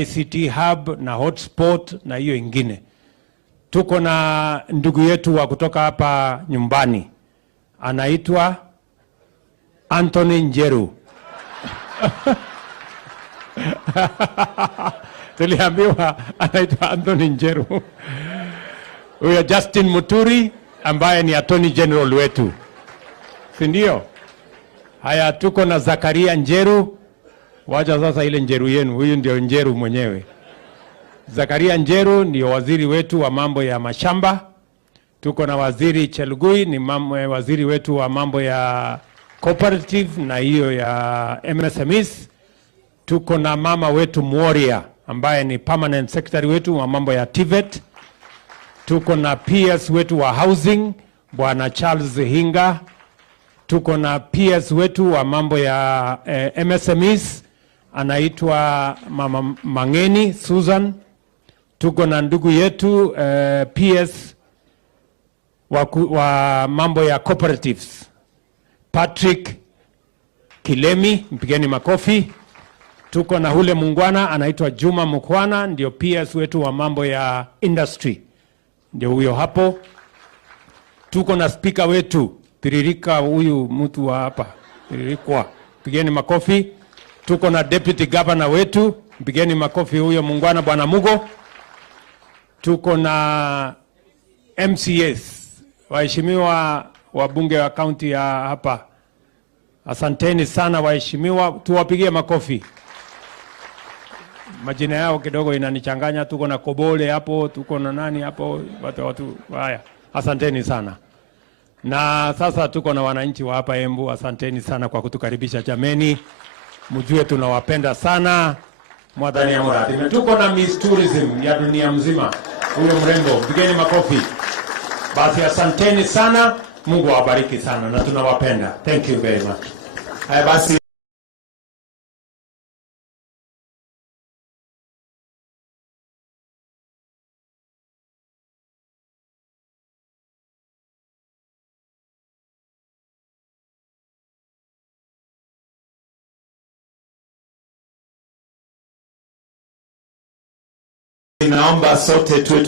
ICT hub na hotspot na hiyo ingine. Tuko na ndugu yetu wa kutoka hapa nyumbani anaitwa Anthony Njeru. Tuliambiwa anaitwa Anthony Njeru. Huyo Justin Muturi ambaye ni Attorney General wetu, sindio? Haya, tuko na Zakaria Njeru. Wacha sasa ile Njeru yenu, huyu ndio Njeru mwenyewe. Zakaria Njeru ndio waziri wetu wa mambo ya mashamba. Tuko na waziri Chelugui, ni waziri wetu wa mambo ya cooperative na hiyo ya SMEs. Tuko na mama wetu Mworia ambaye ni permanent secretary wetu wa mambo ya TVET. Tuko na PS wetu wa housing bwana Charles Hinga. Tuko na PS wetu wa mambo ya MSMEs anaitwa mama Mangeni Susan. Tuko na ndugu yetu PS wa mambo ya cooperatives Patrick Kilemi, mpigeni makofi. Tuko na hule mungwana anaitwa Juma Mukwana, ndio PS wetu wa mambo ya industry, ndio huyo hapo. Tuko na speaker wetu Tiririka, huyu mtu wa hapa Tiririkwa, mpigeni makofi. Tuko na deputy governor wetu, mpigeni makofi, huyo mungwana bwana Mugo. Tuko na MCS, waheshimiwa wabunge wa kaunti ya hapa, asanteni sana waheshimiwa, tuwapigie makofi. Majina yao kidogo inanichanganya. Tuko na Kobole hapo, tuko na nani hapo, watu haya, asanteni sana. Na sasa tuko na wananchi wa hapa Embu, asanteni sana kwa kutukaribisha jameni. Mjue tunawapenda sana. Mwadhani ya muradi. Tuko na Miss Tourism ya dunia mzima, huyo mrembo, pigeni makofi. Basi asanteni sana, Mungu awabariki sana na tunawapenda. Thank you very much. Haya basi. Naomba sote tuwe